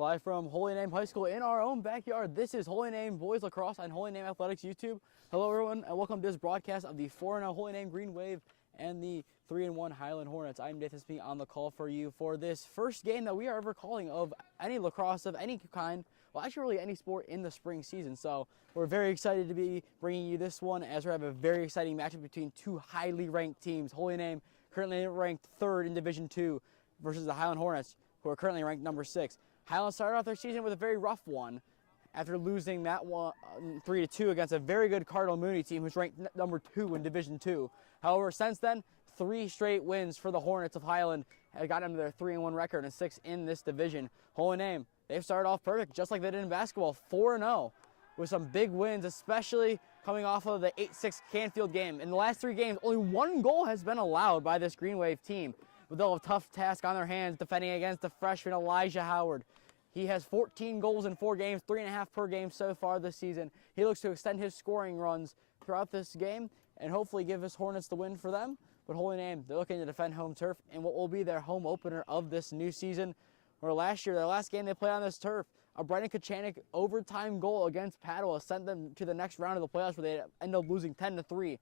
Live from Holy Name High School in our own backyard. This is Holy Name Boys Lacrosse on Holy Name Athletics YouTube. Hello everyone and welcome to this broadcast of the 4-0 Holy Name Green Wave and the 3-1 Highland Hornets. I'm Nathan Smee on the call for you for this first game that we are ever calling of any lacrosse of any kind. Well, actually really any sport in the spring season. So we're very excited to be bringing you this one as we have a very exciting matchup between two highly ranked teams. Holy Name currently ranked 3rd in Division 2 versus the Highland Hornets, who are currently ranked number 6. Highland started off their season with a very rough one after losing that one 3-2 against a very good Cardinal Mooney team who's ranked number 2 in Division 2. However, since then, 3 straight wins for the Hornets of Highland have gotten them to their 3-1 record and 6 in this division. Holy Name, they've started off perfect just like they did in basketball, 4-0 with some big wins, especially coming off of the 8-6 Canfield game. In the last 3 games, only 1 goal has been allowed by this Green Wave team. But they'll have a tough task on their hands defending against the freshman Elijah Howard. He has 14 goals in 4 games, 3.5 per game so far this season. He looks to extend his scoring runs throughout this game and hopefully give his Hornets the win for them. But Holy Name, they're looking to defend home turf in what will be their home opener of this new season. Where last year, their last game they played on this turf, a Brendan Kachanik overtime goal against Padua sent them to the next round of the playoffs where they ended up losing 10-3.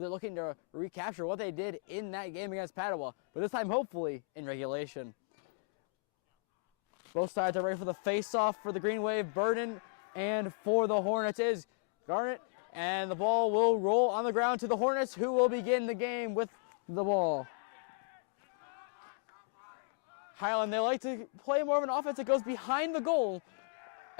They're looking to recapture what they did in that game against Padua, but this time hopefully in regulation. Both sides are ready for the face-off for the Green Wave. Burden and for the Hornets is Garnett, and the ball will roll on the ground to the Hornets, who will begin the game with the ball. Highland, they like to play more of an offense that goes behind the goal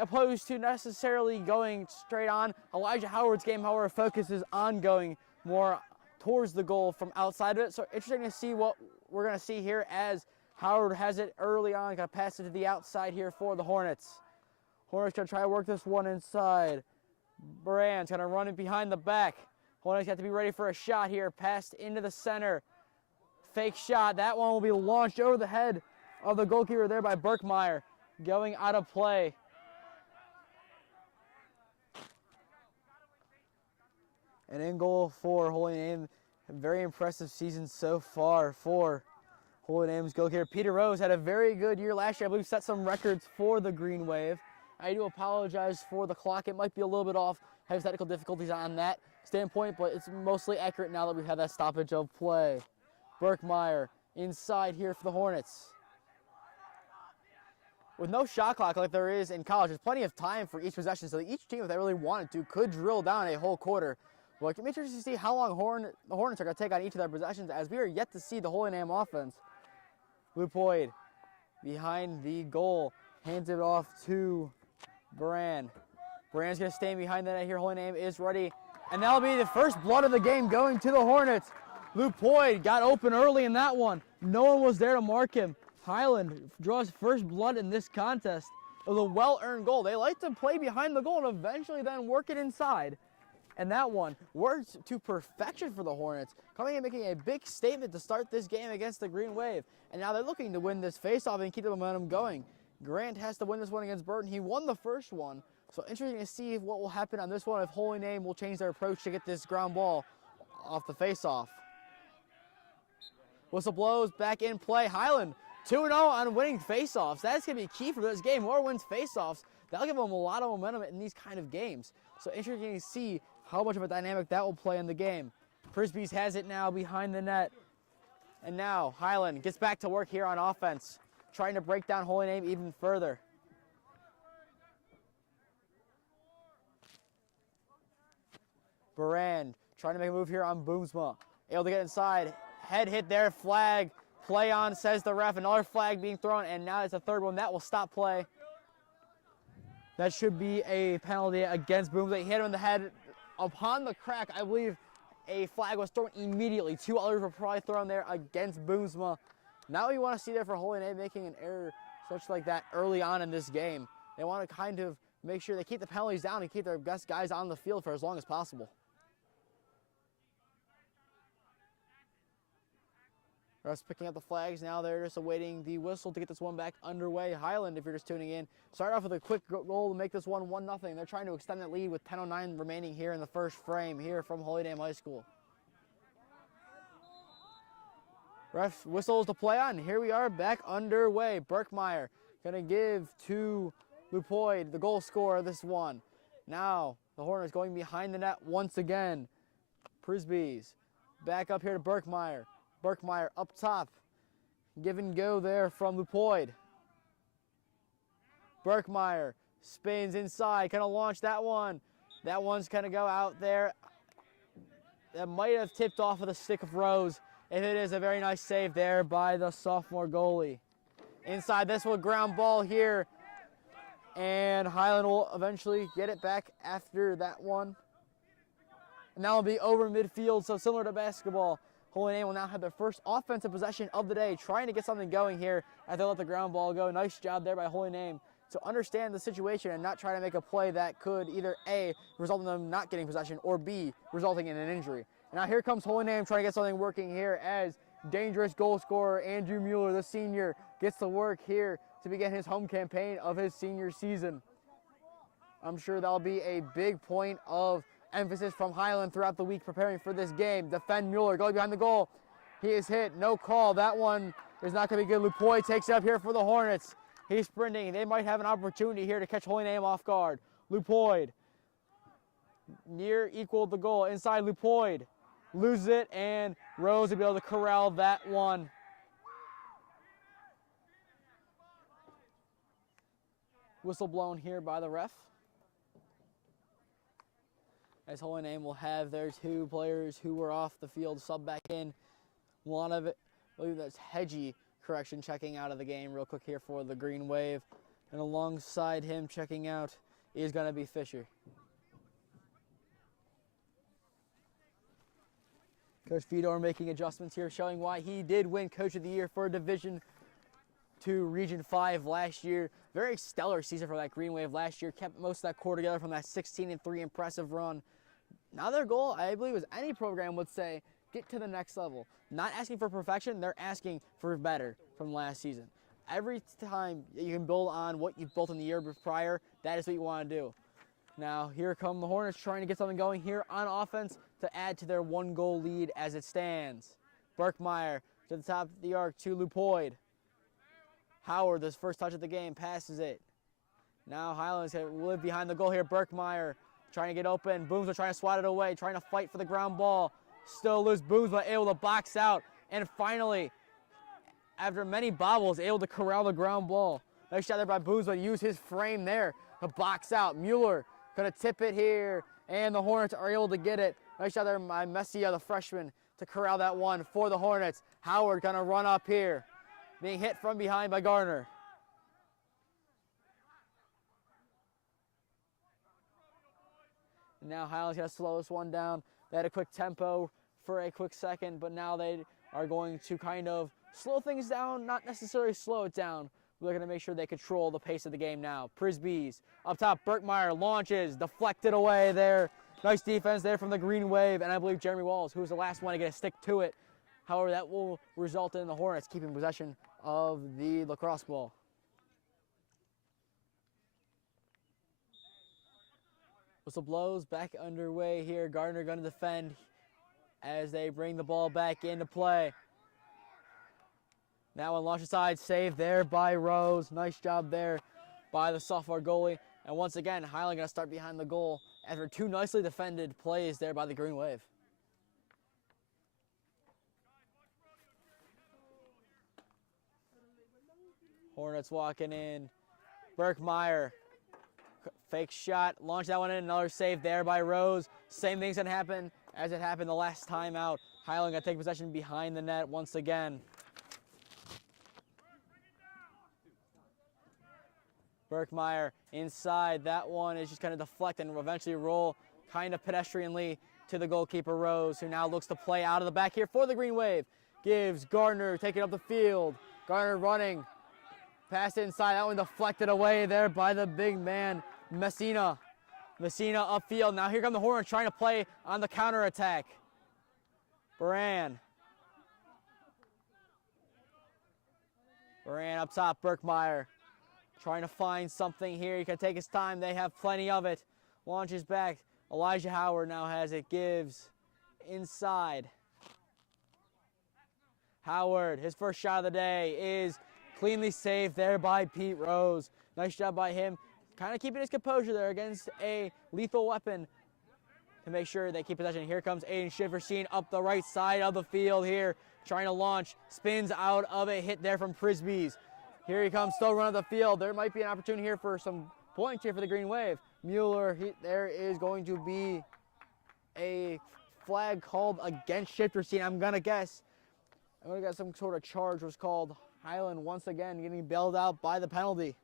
opposed to necessarily going straight on. Elijah Howard's game, however, focuses on going more towards the goal from outside of it. So interesting to see what we're going to see here as Howard has it early on, going to pass it to the outside here for the Hornets. Hornets going to try to work this one inside. Brand's going to run it behind the back. Hornets got to be ready for a shot here, passed into the center. Fake shot, that one will be launched over the head of the goalkeeper there by Berkmeyer, going out of play. And in goal for Holy Name, a very impressive season so far for Holy Name's goalkeeper. Peter Rose had a very good year last year. I believe set some records for the Green Wave. I do apologize for the clock. It might be a little bit off. Have technical difficulties on that standpoint, but it's mostly accurate now that we've had that stoppage of play. Berkmeyer inside here for the Hornets. With no shot clock like there is in college, there's plenty of time for each possession, so each team, if they really wanted to, could drill down a whole quarter. Well, it can be interesting to see how long the Hornets are going to take on each of their possessions, as we are yet to see the Holy Name offense. Lupoid behind the goal, hands it off to Brand. Brand's going to stay behind the net here. Holy Name is ready, and that'll be the first blood of the game going to the Hornets. Lupoid got open early in that one. No one was there to mark him. Highland draws first blood in this contest. It was a well-earned goal. They like to play behind the goal and eventually then work it inside. And that one worked to perfection for the Hornets, coming and making a big statement to start this game against the Green Wave. And now they're looking to win this face-off and keep the momentum going. Grant has to win this one against Burton. He won the first one. So interesting to see what will happen on this one, if Holy Name will change their approach to get this ground ball off the face-off. Whistle blows, back in play. Highland 2-0 on winning face-offs. That's going to be key for this game. Whoever wins face-offs, that'll give them a lot of momentum in these kind of games. So interesting to see how much of a dynamic that will play in the game. Frisbees has it now behind the net. And now Highland gets back to work here on offense, trying to break down Holy Name even further. Barand trying to make a move here on Boomsma. Able to get inside. Head hit there, flag. Play on, says the ref. Another flag being thrown, and now it's a third one. That will stop play. That should be a penalty against Boomsma. He hit him in the head. Upon the crack, I believe a flag was thrown immediately. 2 others were probably thrown there against Boomsma. Now you want to see there for Holy Name making an error such like that early on in this game. They want to kind of make sure they keep the penalties down and keep their best guys on the field for as long as possible. Refs picking up the flags. Now they're just awaiting the whistle to get this one back underway. Highland, if you're just tuning in, started off with a quick goal to make this one 1-0. They're trying to extend that lead with 10:09 remaining here in the first frame here from Holy Name High School. Ref whistles to play on. Here we are back underway. Berkmeyer Gonna give to Lupoid, the goal scorer of this one. Now, the Hornets going behind the net once again. Prisby's back up here to Berkmeyer. Berkmeyer up top. Give and go there from Lupoid. Berkmeyer spins inside, gonna launch that one. That one's gonna go out there. That might have tipped off of the stick of Rose. If it is, a very nice save there by the sophomore goalie. Inside, this will ground ball here. And Highland will eventually get it back after that one. And that will be over midfield, so similar to basketball. Holy Name will now have their first offensive possession of the day, trying to get something going here as they let the ground ball go. Nice job there by Holy Name to understand the situation and not try to make a play that could either A, result in them not getting possession, or B, resulting in an injury. Now here comes Holy Name trying to get something working here as dangerous goal scorer Andrew Mueller, the senior, gets to work here to begin his home campaign of his senior season. I'm sure that'll be a big point of emphasis from Highland throughout the week preparing for this game. Defend Mueller, going behind the goal. He is hit, no call. That one is not going to be good. Lupoy takes it up here for the Hornets. He's sprinting. They might have an opportunity here to catch Holy Name off guard. Lupoid, near equaled the goal. Inside Lupoid, loses it, and Rose will be able to corral that one. Whistle blown here by the ref. As Holy Name will have their two players who were off the field sub back in. One of it, I believe that's Hedgie, correction, checking out of the game real quick here for the Green Wave. And alongside him checking out is going to be Fisher. Coach Fedor making adjustments here, showing why he did win Coach of the Year for Division II Region 5 last year. Very stellar season for that Green Wave last year. Kept most of that core together from that 16-3 impressive run. Now their goal, I believe, as any program would say, get to the next level. Not asking for perfection, they're asking for better from last season. Every time you can build on what you've built in the year prior, that is what you want to do. Now here come the Hornets trying to get something going here on offense to add to their one-goal lead as it stands. Berkmeyer to the top of the arc to Lupoid. Howard, this first touch of the game, passes it. Now Highland's going to live behind the goal here. Berkmeyer trying to get open. Boomsma trying to swat it away, trying to fight for the ground ball. Still loose. Boomsma able to box out. And finally, after many bobbles, able to corral the ground ball. Nice shot there by Boomsma. Use his frame there to box out. Mueller going to tip it here. And the Hornets are able to get it. Nice shot there by Messia, the freshman, to corral that one for the Hornets. Howard going to run up here. Being hit from behind by Garner. Now Highland's going to slow this one down. They had a quick tempo for a quick second, but now they are going to kind of slow things down, not necessarily slow it down. They're going to make sure they control the pace of the game now. Prisby's up top. Berkmeyer launches, deflected away there. Nice defense there from the Green Wave, and I believe Jeremy Walls, who was the last one to get a stick to it. However, that will result in the Hornets keeping possession of the lacrosse ball. Whistle blows, back underway here. Gardner going to defend as they bring the ball back into play. That one launched aside, saved there by Rose. Nice job there by the sophomore goalie. And once again, Highland going to start behind the goal after two nicely defended plays there by the Green Wave. Hornets walking in. Berkmeyer, fake shot, launch that one in. Another save there by Rose. Same thing's gonna happen as it happened the last time out. Highland gonna take possession behind the net once again. Berkmeyer inside. That one is just gonna deflect and eventually roll kind of pedestrianly to the goalkeeper Rose, who now looks to play out of the back here for the Green Wave. Gives Gardner, taking up the field. Gardner running. Pass inside, that one deflected away there by the big man, Messina. Messina upfield. Now here come the Hornets trying to play on the counterattack. Baran. Baran up top, Berkmeyer. Trying to find something here. He can take his time. They have plenty of it. Launches back. Elijah Howard now has it. Gives inside. Howard, his first shot of the day is Cleanly saved there by Pete Rose. Nice job by him, kind of keeping his composure there against a lethal weapon to make sure they keep possession. Here comes Aiden Schifferstein up the right side of the field here, trying to launch, spins out of a hit there from Frisbees. Here he comes, still running the field. There might be an opportunity here for some points here for the Green Wave. Mueller, there is going to be a flag called against Schifferstein. I'm gonna guess some sort of charge was called. Highland once again getting bailed out by the penalty.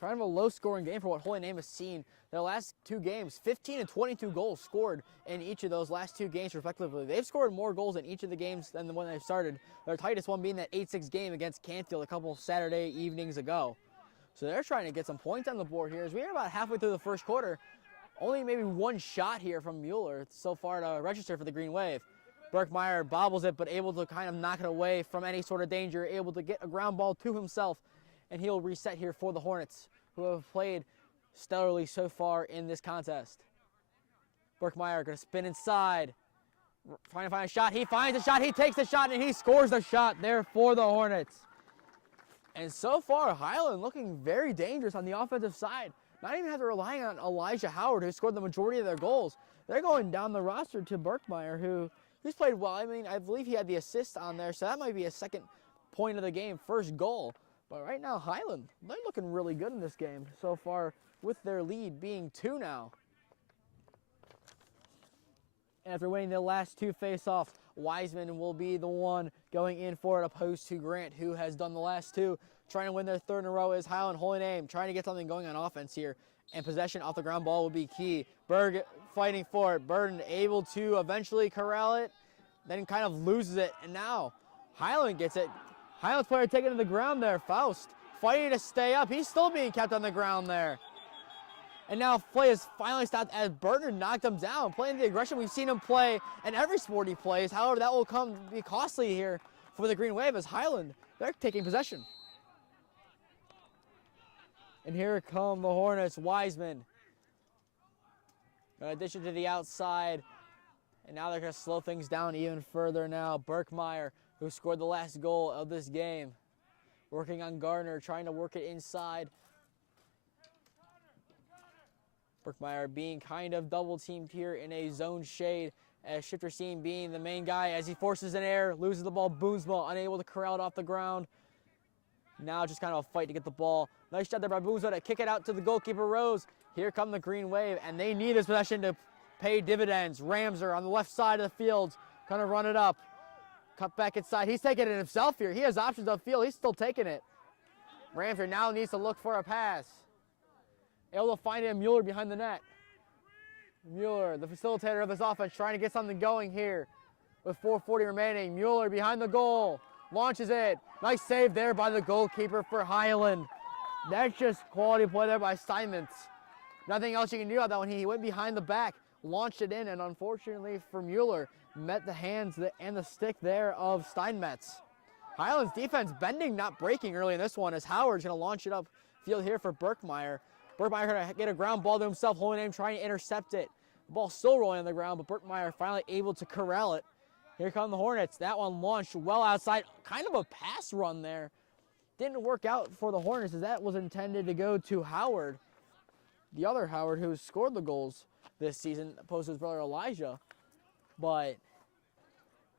Kind of a low-scoring game for what Holy Name has seen. Their last two games, 15 and 22 goals scored in each of those last two games, respectively. They've scored more goals in each of the games than the one they started. Their tightest one being that 8-6 game against Canfield a couple Saturday evenings ago. So they're trying to get some points on the board here. As we are about halfway through the first quarter, only maybe one shot here from Mueller so far to register for the Green Wave. Berkmeyer bobbles it, but able to kind of knock it away from any sort of danger, able to get a ground ball to himself, and he'll reset here for the Hornets, who have played stellarly so far in this contest. Berkmeyer going to spin inside, trying to find a shot. He finds a shot, he takes the shot, and he scores the shot there for the Hornets. And so far, Highland looking very dangerous on the offensive side. Not even having to rely on Elijah Howard, who scored the majority of their goals. They're going down the roster to Berkmeyer, who's played well. I mean, I believe he had the assist on there, so that might be a second point of the game, first goal. But right now, Highland, they're looking really good in this game so far, with their lead being 2 now. After winning the last two face-offs, Wiseman will be the one going in for it, opposed to Grant, who has done the last two. Trying to win their third in a row is Highland. Holy Name trying to get something going on offense here, and possession off the ground ball will be key. Berg fighting for it. Burden able to eventually corral it, then kind of loses it, and now Highland gets it. Highland's player taking it to the ground there. Faust fighting to stay up. He's still being kept on the ground there. And now play is finally stopped as Burton knocked him down, playing the aggression we've seen him play in every sport he plays. However, that will come be costly here for the Green Wave as Highland, they're taking possession. And here come the Hornets. Wiseman. Addition to the outside. And now they're going to slow things down even further now. Berkmeyer, who scored the last goal of this game, working on Gardner, trying to work it inside. Berkmeyer being kind of double-teamed here in a zone shade, as Schifferstein being the main guy as he forces an air, loses the ball. Boomsma unable to corral it off the ground. Now just kind of a fight to get the ball. Nice shot there by Boomsma to kick it out to the goalkeeper, Rose. Here come the Green Wave, and they need this possession to pay dividends. Ramser on the left side of the field, kind of run it up. Cut back inside. He's taking it himself here. He has options upfield. He's still taking it. Ramser now needs to look for a pass. Able to find him, Mueller behind the net. Mueller, the facilitator of this offense, trying to get something going here with 4:40 remaining. Mueller behind the goal, launches it. Nice save there by the goalkeeper for Highland. That's just quality play there by Steinmetz. Nothing else you can do about that one. He went behind the back, launched it in, and unfortunately for Mueller, met the hands and the stick there of Steinmetz. Highland's defense bending, not breaking early in this one, as Howard's going to launch it up field here for Berkmeyer. Berkmeyer going to get a ground ball to himself. Holy Name trying to intercept it. The ball still rolling on the ground, but Berkmeyer finally able to corral it. Here come the Hornets. That one launched well outside. Kind of a pass run there. Didn't work out for the Hornets, as that was intended to go to Howard. The other Howard who scored the goals this season, opposed to his brother Elijah. But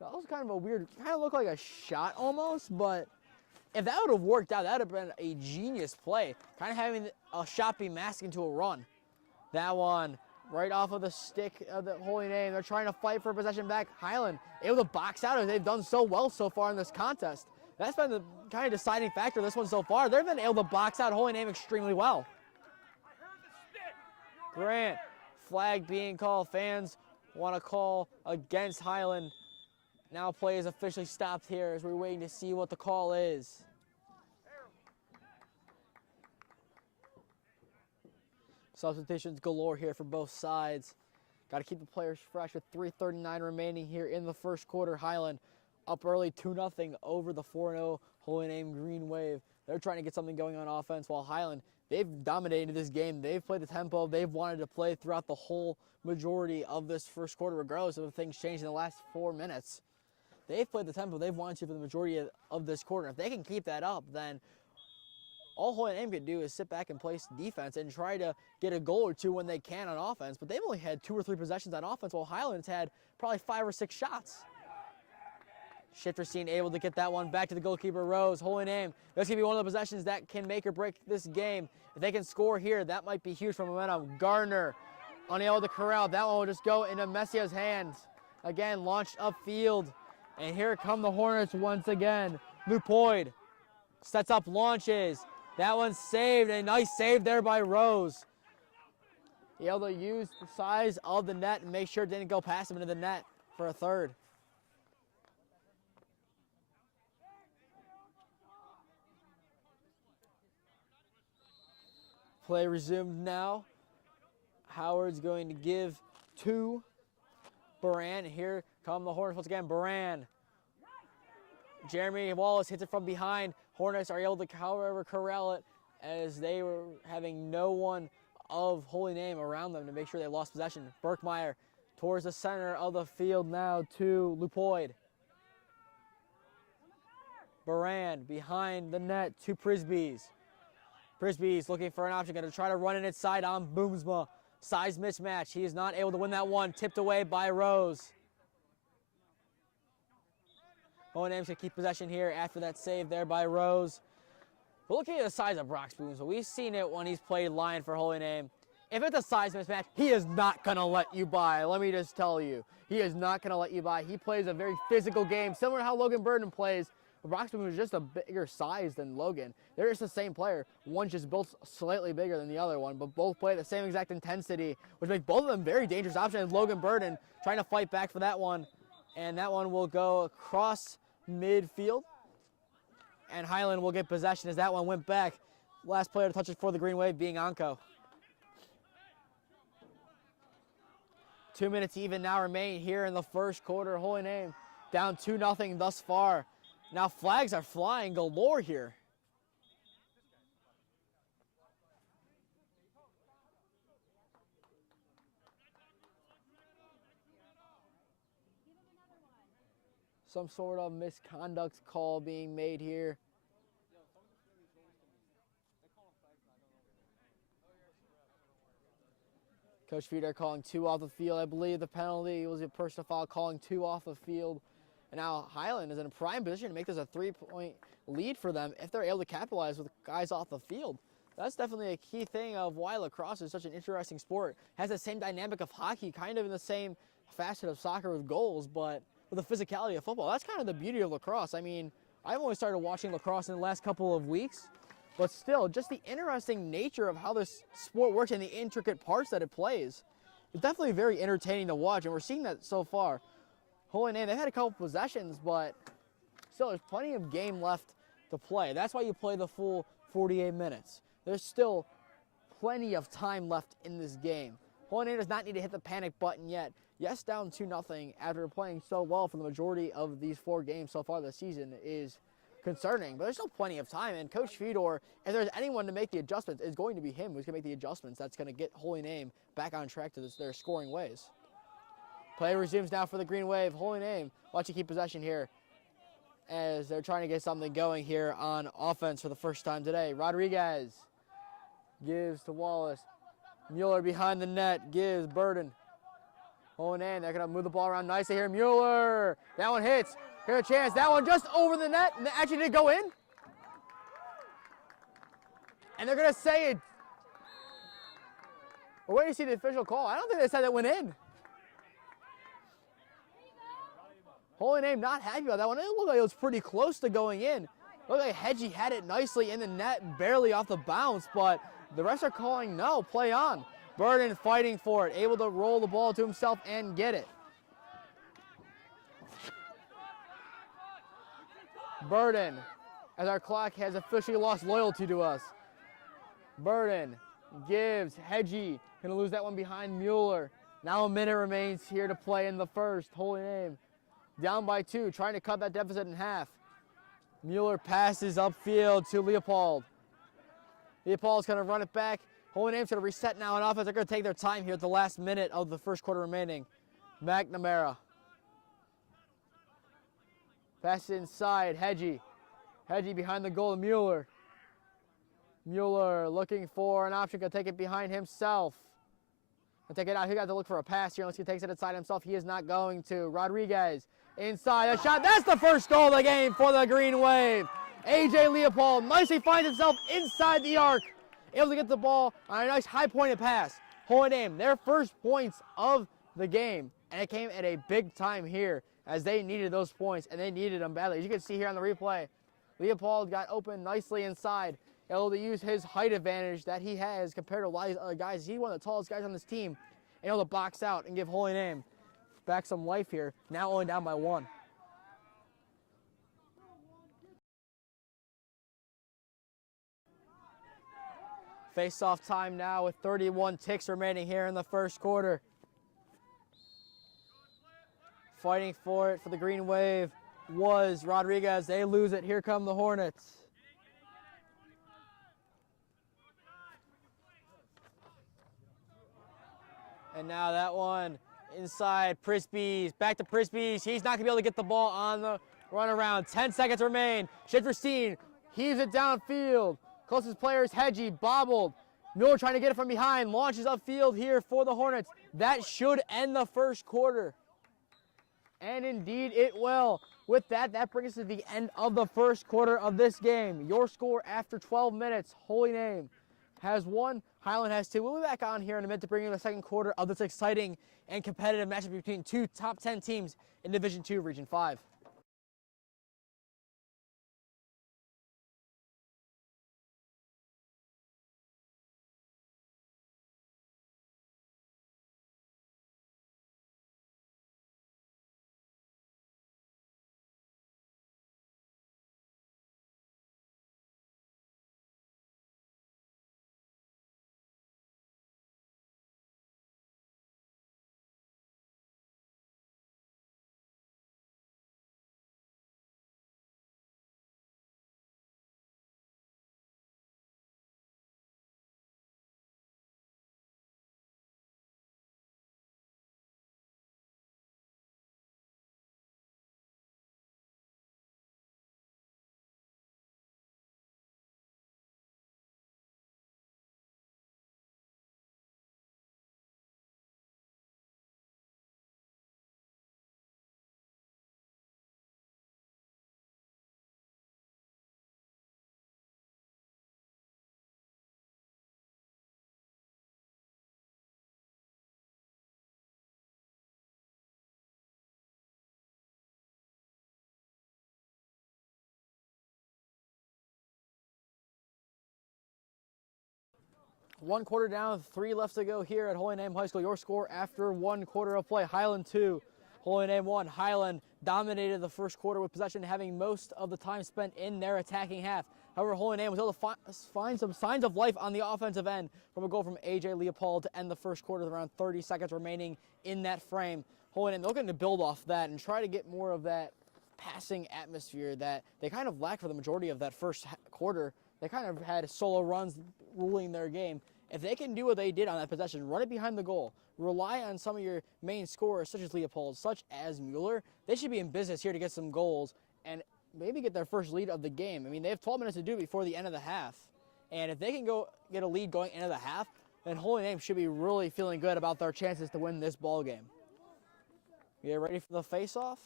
that was kind of a weird, kind of looked like a shot almost, but if that would have worked out, that would have been a genius play. Kind of having a shot be masked into a run. That one right off of the stick of the Holy Name. They're trying to fight for possession back. Highland able to box out as they've done so well so far in this contest. That's been the kind of deciding factor of this one so far. They've been able to box out Holy Name extremely well. Grant, flag being called. Fans want to call against Highland. Now play is officially stopped here as we're waiting to see what the call is. Substitutions galore here for both sides. Got to keep the players fresh with 3:39 remaining here in the first quarter. Highland up early 2-0 over the 4-0 Holy Name Green Wave. They're trying to get something going on offense, while Highland, they've dominated this game. They've played the tempo. They've wanted to play throughout the whole majority of this first quarter, regardless of things changed in the last 4 minutes. They've played the tempo they've wanted to for the majority of this quarter. If they can keep that up, then all Holy Name can do is sit back and play defense and try to get a goal or two when they can on offense. But they've only had 2 or 3 possessions on offense, while Highland's had probably 5 or 6 shots. Shifterstein able to get that one back to the goalkeeper, Rose. Holy Name, that's going to be one of the possessions that can make or break this game. If they can score here, that might be huge for momentum. Gardner unable to corral. That one will just go into Messia's hands. Again, launched upfield. And here come the Hornets once again. Lupoid sets up, launches. That one's saved. A nice save there by Rose. He able to use the size of the net and make sure it didn't go past him into the net for a third. Play resumed now. Howard's going to give to Baran. Here come the Hornets once again. Baran. Jeremy Wallace hits it from behind. Hornets are able to, however, corral it as they were having no one of Holy Name around them to make sure they lost possession. Berkmeyer towards the center of the field now to Lupoid. Baran behind the net to Prisby's. Prisby's looking for an option, going to try to run it inside on Boomsma. Size mismatch. He is not able to win that one. Tipped away by Rose. Holy Name's going to keep possession here after that save there by Rose. But looking at the size of Brock Boomsma, we've seen it when he's played line for Holy Name. If it's a size mismatch, he is not going to let you by. Let me just tell you. He is not going to let you by. He plays a very physical game, similar to how Logan Burden plays. Brock Boomsma is just a bigger size than Logan. They're just the same player. One's just built slightly bigger than the other one, but both play the same exact intensity, which makes both of them very dangerous options. Logan Burden trying to fight back for that one, and that one will go across midfield. And Highland will get possession as that one went back. Last player to touch it for the Green Wave being Anko. 2 minutes even now remain here in the first quarter. Holy Name down 2-0 thus far. Now flags are flying galore here. Some sort of misconduct call being made here. Coach Feeder calling 2 off the field. I believe the penalty was a personal foul, calling 2 off the field. And now Highland is in a prime position to make this a 3-point lead for them if they're able to capitalize with guys off the field. That's definitely a key thing of why lacrosse is such an interesting sport. Has the same dynamic of hockey, kind of in the same facet of soccer with goals, but with the physicality of football. That's kind of the beauty of lacrosse. I mean, I've only started watching lacrosse in the last couple of weeks, but still, just the interesting nature of how this sport works and the intricate parts that it plays. It's definitely very entertaining to watch, and we're seeing that so far. Holy Name, they've had a couple possessions, but still there's plenty of game left to play. That's why you play the full 48 minutes. There's still plenty of time left in this game. Holy Name does not need to hit the panic button yet. Yes, down 2-0 after playing so well for the majority of these 4 games so far this season is concerning, but there's still plenty of time, and Coach Fedor, if there's anyone to make the adjustments, is going to be him who's going to make the adjustments. That's going to get Holy Name back on track to their scoring ways. Play resumes now for the Green Wave. Holy Name, watch you keep possession here as they're trying to get something going here on offense for the first time today. Rodriguez gives to Wallace. Mueller behind the net, gives Burden. Holy Name, they're going to move the ball around nicely here. Mueller, that one hits. Here's a chance. That one just over the net, and actually did go in. And they're going to say it. We're waiting to see the official call. I don't think they said it went in. Holy Name not happy about that one. It looked like it was pretty close to going in. It looked like Hedgie had it nicely in the net, barely off the bounce, but the refs are calling no, play on. Burden fighting for it, able to roll the ball to himself and get it. Burden, as our clock has officially lost loyalty to us. Burden gives Hedgie, gonna lose that one behind Mueller. Now a minute remains here to play in the first. Holy Name down by 2, trying to cut that deficit in half. Mueller passes upfield to Leopold. Leopold's going to run it back. Holy Name's going to reset now on offense. They're going to take their time here at the last minute of the first quarter remaining. McNamara. Pass inside, Hedgie. Hedgie behind the goal, Mueller. Mueller looking for an option, going to take it behind himself. Gonna take it out, he got to look for a pass here unless he takes it inside himself. He is not going to. Rodriguez inside, a shot. That's the first goal of the game for the Green Wave. A.J. Leopold nicely finds himself inside the arc, able to get the ball on a nice high-pointed pass. Holy Name, their first points of the game, and it came at a big time here as they needed those points, and they needed them badly. As you can see here on the replay, Leopold got open nicely inside, able to use his height advantage that he has compared to a lot of other guys. He's one of the tallest guys on this team, able to box out and give Holy Name back some life here, now only down by 1. Face-off time now with 31 ticks remaining here in the first quarter. Fighting for it for the Green Wave was Rodriguez. They lose it. Here come the Hornets. And now that one inside Prisby's. Back to Prisby's. He's not going to be able to get the ball on the run around. 10 seconds remain. Schifferstein heaves it downfield. Closest player is Hedgie, bobbled. Miller trying to get it from behind, launches upfield here for the Hornets. That should end the first quarter. And indeed it will. With that, that brings us to the end of the first quarter of this game. Your score after 12 minutes, Holy Name has 1, Highland has 2. We'll be back on here in a minute to bring you the second quarter of this exciting and competitive matchup between 2 top 10 teams in Division II, Region 5. One quarter down, 3 left to go here at Holy Name High School. Your score after 1 quarter of play, Highland 2, Holy Name 1. Highland dominated the first quarter with possession, having most of the time spent in their attacking half. However, Holy Name was able to find some signs of life on the offensive end from a goal from A.J. Leopold to end the first quarter with around 30 seconds remaining in that frame. Holy Name looking to build off that and try to get more of that passing atmosphere that they kind of lacked for the majority of that first quarter. They kind of had solo runs ruling their game. If they can do what they did on that possession, run it behind the goal, rely on some of your main scorers such as Leopold, such as Mueller, they should be in business here to get some goals and maybe get their first lead of the game. I mean, they have 12 minutes to do it before the end of the half. And if they can go get a lead going into the half, then Holy Name should be really feeling good about their chances to win this ball game. Get ready for the face-off.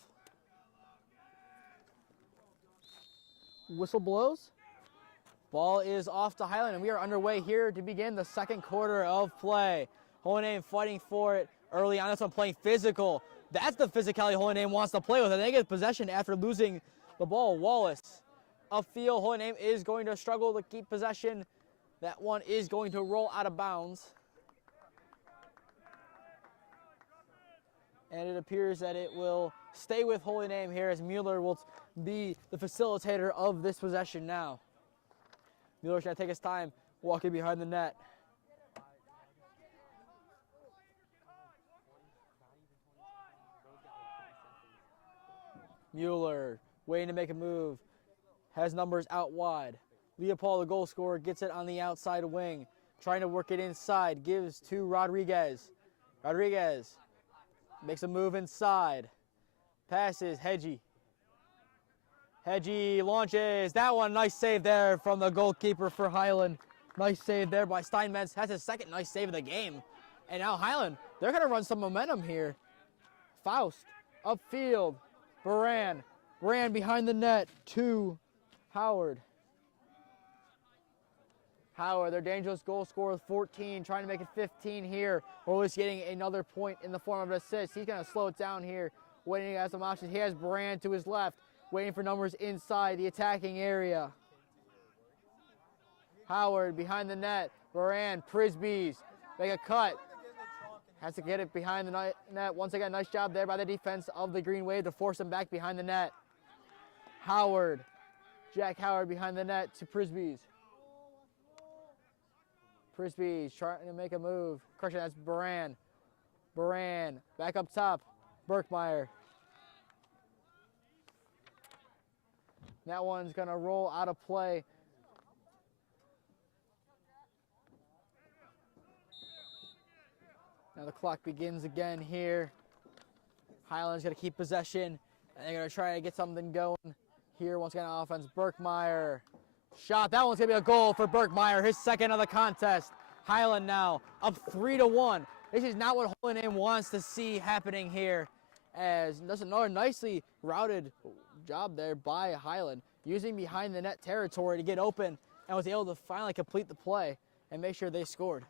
Whistle blows. Ball is off to Highland, and we are underway here to begin the second quarter of play. Holy Name fighting for it early on. That's one playing physical. That's the physicality Holy Name wants to play with, and they get possession after losing the ball. Wallace upfield. Holy Name is going to struggle to keep possession. That one is going to roll out of bounds. And it appears that it will stay with Holy Name here as Mueller will be the facilitator of this possession now. Mueller's going to take his time walking behind the net. Mueller waiting to make a move. has numbers out wide. Leopold, the goal scorer, gets it on the outside wing, trying to work it inside, gives to Rodriguez. Rodriguez makes a move inside, passes, Hedgie. Hedgie launches, that one, nice save there from the goalkeeper for Highland. Nice save there by Steinmetz, has his second nice save of the game. And now Highland, they're gonna run some momentum here. Faust, upfield, Baran behind the net to Howard. Howard, their dangerous goal scorer with 14, trying to make it 15 here. Always getting another point in the form of an assist. He's going to slow it down here, waiting at some options. He has Brand to his left, waiting for numbers inside the attacking area. Howard behind the net. Baran, Prisby's, make a cut. Has to get it behind the net. Once again, nice job there by the defense of the Green Wave to force him back behind the net. Howard, Jack Howard behind the net to Prisby's. Prisby's trying to make a move. Correction, that's Baran. Baran, back up top. Berkmeyer. That one's going to roll out of play. Now the clock begins again here. Highland's going to keep possession, and they're going to try to get something going here. Once again, on offense, Berkmeyer. Shot, that one's going to be a goal for Berkmeyer, his second of the contest. Highland now up 3-1. This is not what Holy Name wants to see happening here, as that's another nicely routed job there by Highland, using behind the net territory to get open, and was able to finally complete the play and make sure they scored.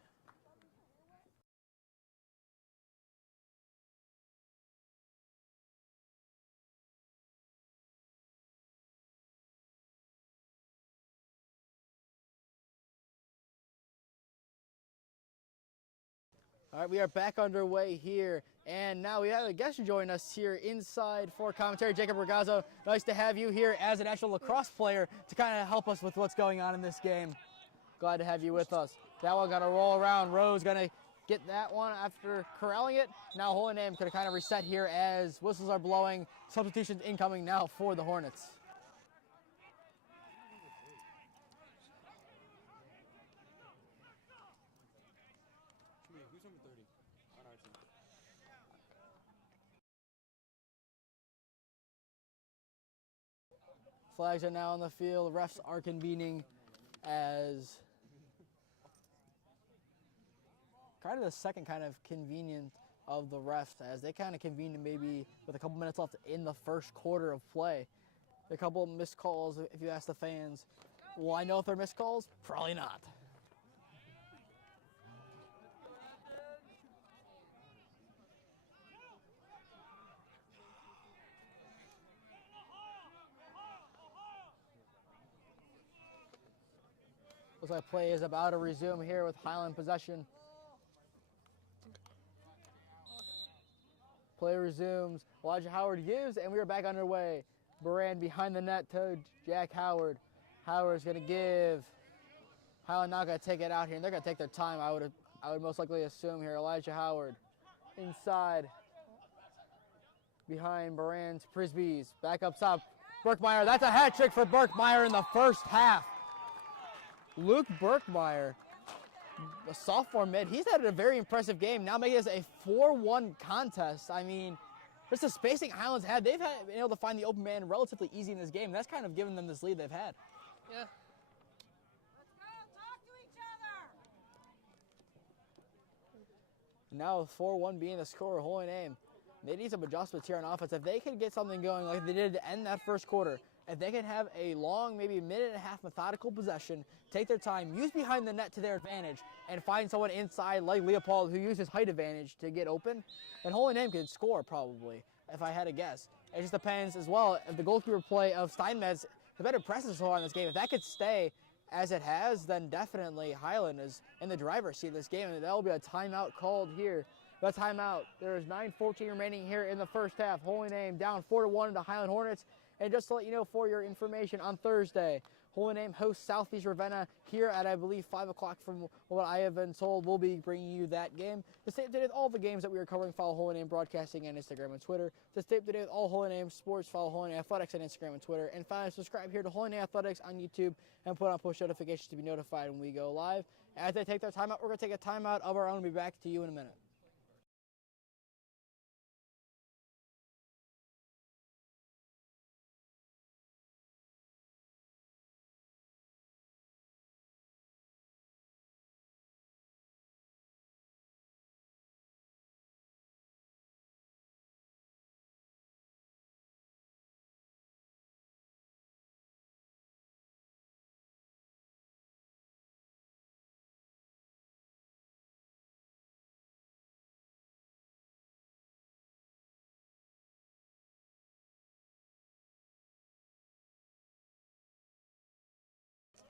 All right, we are back underway here, and now we have a guest join us here inside for commentary, Jacob Ragazzo. Nice to have you here as an actual lacrosse player to kind of help us with what's going on in this game. Glad to have you with us. That one gonna roll around. Rose gonna get that one after corralling it. Now Holy Name could kind of reset here as whistles are blowing. Substitutions incoming now for the Hornets. Flags are now on the field. Refs are convening as kind of the second kind of convenience of the refs, as they kind of convened maybe with a couple minutes left in the first quarter of play. A couple of missed calls, if you ask the fans. Will I know if they're missed calls? Probably not. Looks like play is about to resume here with Highland possession. Play resumes. Elijah Howard gives, and we are back underway. Baran behind the net to Jack Howard. Howard's going to give. Highland not going to take it out here, and they're going to take their time, I would most likely assume here. Elijah Howard inside. Behind Baran's Prisby's. Back up top. Berkmeyer. That's a hat trick for Berkmeyer in the first half. Luke Berkmeyer, a sophomore mid, he's had a very impressive game. Now making this a 4-1 contest. I mean, just the spacing Highland's had, they've been able to find the open man relatively easy in this game. That's kind of given them this lead they've had. Yeah. Let's go, talk to each other. Now 4-1 being the score, Holy Name. They need some adjustments here on offense. If they could get something going like they did to end that first quarter, if they can have a long, maybe a minute and a half methodical possession, take their time, use behind the net to their advantage, and find someone inside like Leopold who uses height advantage to get open, then Holy Name could score probably, if I had to guess. It just depends as well if the goalkeeper play of Steinmetz, the better presses so far in this game. If that could stay as it has, then definitely Highland is in the driver's seat of this game, and that will be a timeout called here. The timeout. There is 9:14 remaining here in the first half. Holy Name down 4-1 to Highland Hornets. And just to let you know for your information, on Thursday, Holy Name hosts Southeast Ravenna here at, I believe, 5 o'clock from what I have been told. We'll be bringing you that game. To stay up to date with all the games that we are covering, follow Holy Name Broadcasting on Instagram and Twitter. To stay up to date with all Holy Name sports, follow Holy Name Athletics on Instagram and Twitter. And finally, subscribe here to Holy Name Athletics on YouTube and put on push notifications to be notified when we go live. As they take their timeout, we're going to take a timeout of our own. We'll be back to you in a minute.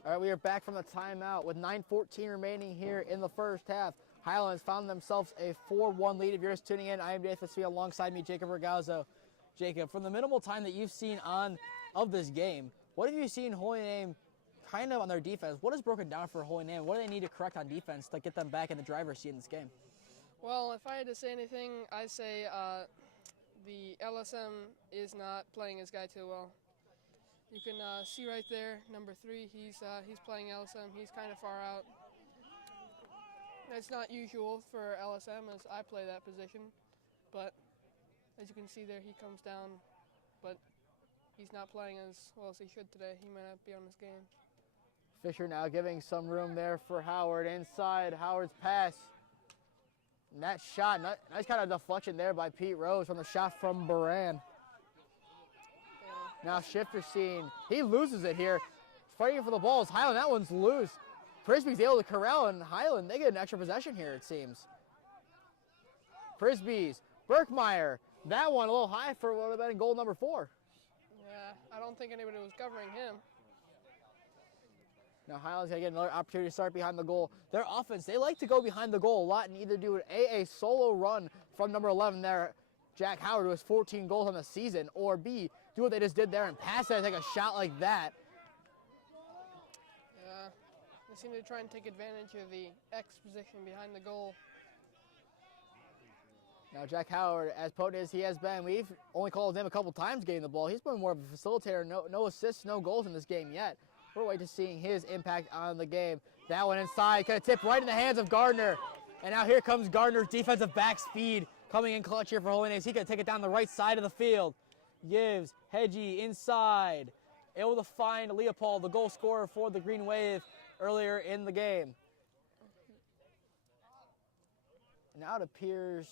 All right, we are back from the timeout with 9:14 remaining here in the first half. Highlands found themselves a 4-1 lead. If you're just tuning in, I am Nathan Smee alongside me, Jacob Regazzo. Jacob, from the minimal time that you've seen of this game, what have you seen Holy Name kind of on their defense? What is broken down for Holy Name? What do they need to correct on defense to get them back in the driver's seat in this game? Well, if I had to say anything, I'd say the LSM is not playing his guy too well. You can see right there, number 3, he's playing LSM. He's kind of far out. That's not usual for LSM as I play that position, but as you can see there, he comes down, but he's not playing as well as he should today. He might not be on this game. Fisher now giving some room there for Howard inside. Howard's pass. And that shot, nice kind of deflection there by Pete Rose from the shot from Baran. Now Shifter scene, he loses it here. Fighting for the balls, Highland, that one's loose. Frisbee's able to corral, and Highland, they get an extra possession here, it seems. Frisbees, Berkmeyer, that one a little high for what would have been goal number 4. Yeah, I don't think anybody was covering him. Now Highland's gonna get another opportunity to start behind the goal. Their offense, they like to go behind the goal a lot and either do an A solo run from number 11 there, Jack Howard, who has 14 goals on the season, or B, do what they just did there and pass it and take a shot like that. Yeah, they seem to try and take advantage of the X position behind the goal. Now Jack Howard, as potent as he has been, we've only called him a couple times getting the ball. He's been more of a facilitator, no assists, no goals in this game yet. We're waiting to seeing his impact on the game. That one inside, kind of tipped right in the hands of Gardner. And now here comes Gardner's defensive back speed coming in clutch here for Holy Name. He can take it down the right side of the field. Gives Hedgie inside. Able to find Leopold, the goal scorer for the Green Wave earlier in the game. Now it appears,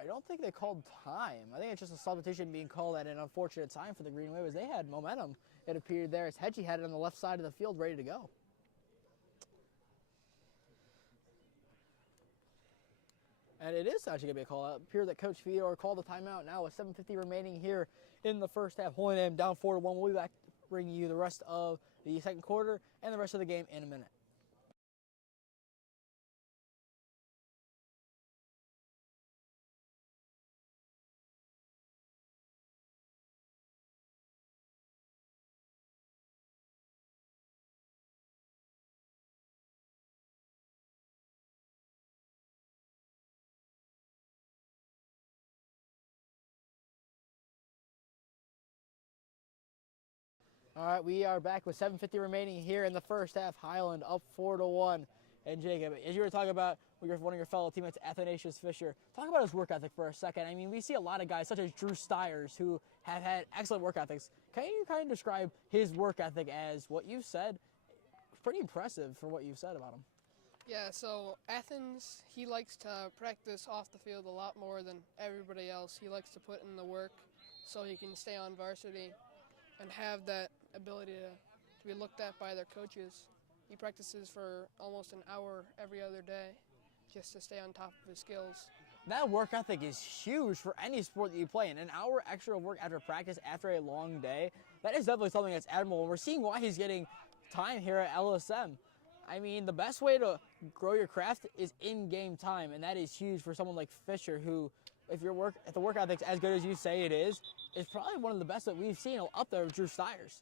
I don't think they called time. I think it's just a substitution being called at an unfortunate time for the Green Wave as they had momentum, it appeared there, as Hedgie had it on the left side of the field ready to go. And it is actually going to be a call out. It appears that Coach Fedor called the timeout now with 7:50 remaining here in the first half. Holy Name down 4-1. We'll be back bringing you the rest of the second quarter and the rest of the game in a minute. All right, we are back with 7:50 remaining here in the first half. Highland up 4-1. And Jacob, as you were talking about with one of your fellow teammates, Athanasius Fisher, talk about his work ethic for a second. I mean, we see a lot of guys such as Drew Stiers who have had excellent work ethics. Can you kind of describe his work ethic as what you said? Pretty impressive for what you've said about him. Yeah, so Athens, he likes to practice off the field a lot more than everybody else. He likes to put in the work so he can stay on varsity and have that ability to be looked at by their coaches. He practices for almost an hour every other day just to stay on top of his skills. That work ethic is huge for any sport that you play in. An hour extra of work after practice after a long day, that is definitely something that's admirable. And we're seeing why he's getting time here at LSM. I mean, the best way to grow your craft is in-game time, and that is huge for someone like Fisher who, if the work ethic's as good as you say it is, is probably one of the best that we've seen up there with Drew Stiers.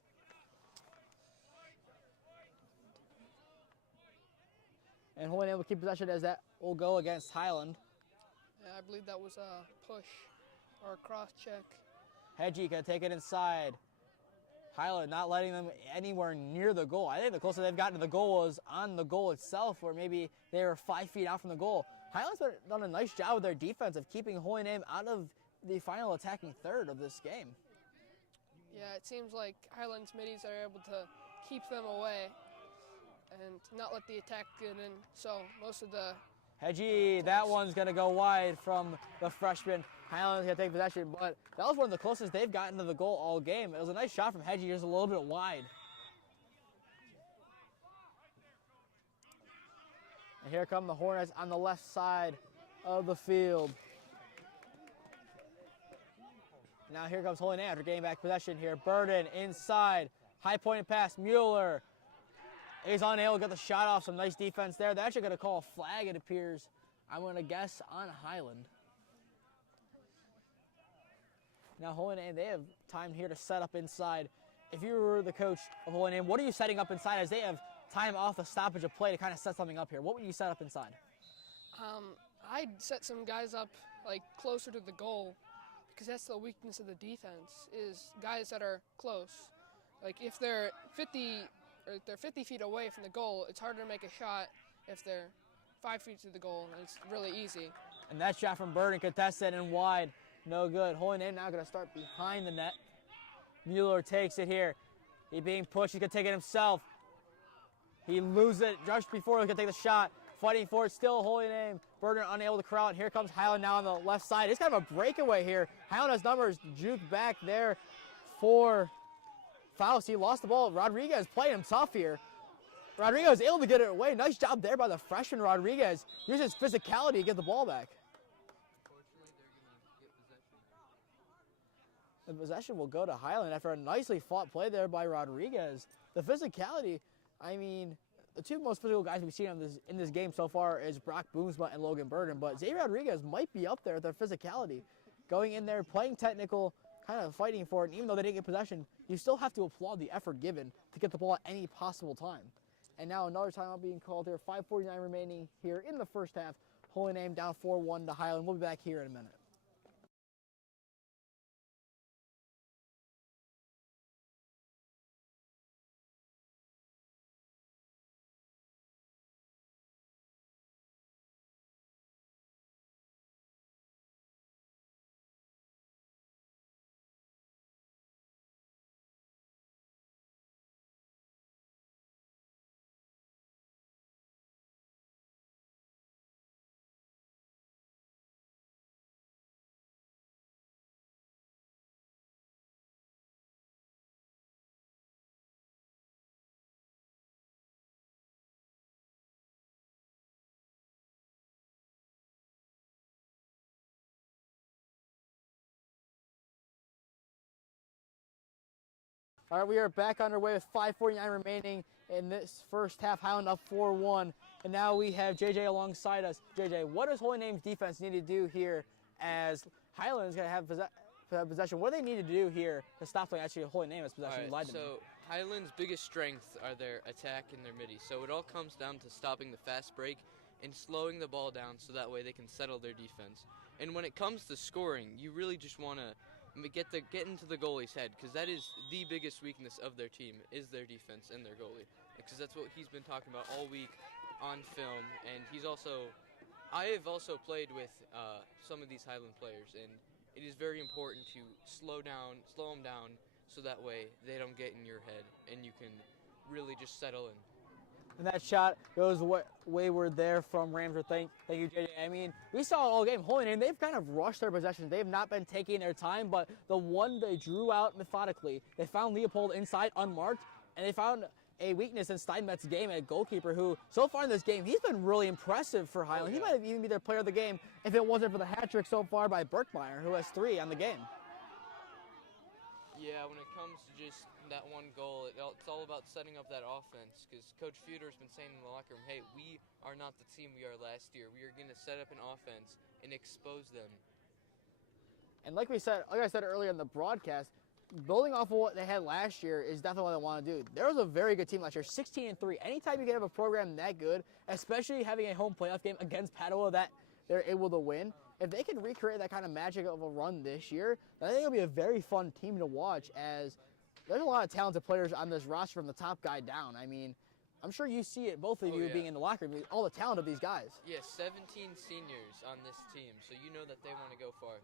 And Holy Name will keep possession as that will go against Highland. Yeah, I believe that was a push or a cross check. Hedgie can take it inside. Highland not letting them anywhere near the goal. I think the closest they've gotten to the goal was on the goal itself, or maybe they were 5 feet out from the goal. Highland's done a nice job with their defense of keeping Holy Name out of the final attacking third of this game. Yeah, it seems like Highland's middies are able to keep them away and not let the attack get in. So most of the Hedgie, that one's going to go wide from the freshman. Highland's going to take possession, but that was one of the closest they've gotten to the goal all game. It was a nice shot from Hedgie, just a little bit wide. And here come the Hornets on the left side of the field. Now here comes Holy Name after getting back possession here. Burden inside, high pointed pass, Mueller. He's unable to get the shot off. Some nice defense there. They're actually going to call a flag, it appears, I'm going to guess, on Highland. Now, Holy Name, they have time here to set up inside. If you were the coach of Holy Name, what are you setting up inside as they have time off the stoppage of play to kind of set something up here? What would you set up inside? I'd set some guys up like closer to the goal because that's the weakness of the defense is guys that are close. Like if they're 50 feet away from the goal, it's harder to make a shot. If they're 5 feet to the goal, it's really easy. And that shot from Burden contested and wide. No good. Holy Name now going to start behind the net. Mueller takes it here. He's being pushed. He's going to take it himself. He loses it just before he can take the shot. Fighting for it still, Holy Name. Burden unable to corral it. Here comes Highland now on the left side. It's kind of a breakaway here. Highland has numbers juked back there for Faust. He lost the ball. Rodriguez playing him tough here. Rodriguez able to get it away. Nice job there by the freshman Rodriguez. Uses physicality to get the ball back. The possession will go to Highland after a nicely fought play there by Rodriguez. The physicality, I mean, the two most physical guys we've seen in this game so far is Brock Boomsma and Logan Burden, but Xavier Rodriguez might be up there with their physicality. Going in there, playing technical, kind of fighting for it, and even though they didn't get possession, you still have to applaud the effort given to get the ball at any possible time. And now another timeout being called here, 5:49 remaining here in the first half. Holy Name down 4-1 to Highland. We'll be back here in a minute. All right, we are back underway with 5:49 remaining in this first half. Highland up 4-1. And now we have JJ alongside us. JJ, what does Holy Name's defense need to do here as Highland's going to have possession? What do they need to do here to stop playing actually Holy Name as possession? All right, so Highland's biggest strengths are their attack and their midi. So it all comes down to stopping the fast break and slowing the ball down so that way they can settle their defense. And when it comes to scoring, you really just want to get into the goalie's head, because that is the biggest weakness of their team is their defense and their goalie, because that's what he's been talking about all week on film. And I have also played with some of these Highland players, and it is very important to slow them down so that way they don't get in your head and you can really just settle in. And that shot goes wayward there from Ramsford. Thank you, JJ. I mean, we saw it all game. Holy Name, they've kind of rushed their possessions. They've not been taking their time, but the one they drew out methodically, they found Leopold inside unmarked, and they found a weakness in Steinmetz' game at goalkeeper, who so far in this game, he's been really impressive for Highland. He might have even be their player of the game if it wasn't for the hat trick so far by Berkmeyer, who has 3 on the game. Yeah, when it comes to just that one goal, it's all about setting up that offense, because Coach Feuder's been saying in the locker room, hey, we are not the team we are last year. We are going to set up an offense and expose them. And like I said earlier in the broadcast, building off of what they had last year is definitely what they want to do. There was a very good team last year, 16-3. Anytime you can have a program that good, especially having a home playoff game against Padua that they're able to win, if they can recreate that kind of magic of a run this year, then I think it'll be a very fun team to watch, as there's a lot of talented players on this roster from the top guy down. I mean, I'm sure you see it, both of you being in the locker room, all the talent of these guys. Yeah, 17 seniors on this team, so you know that they want to go far.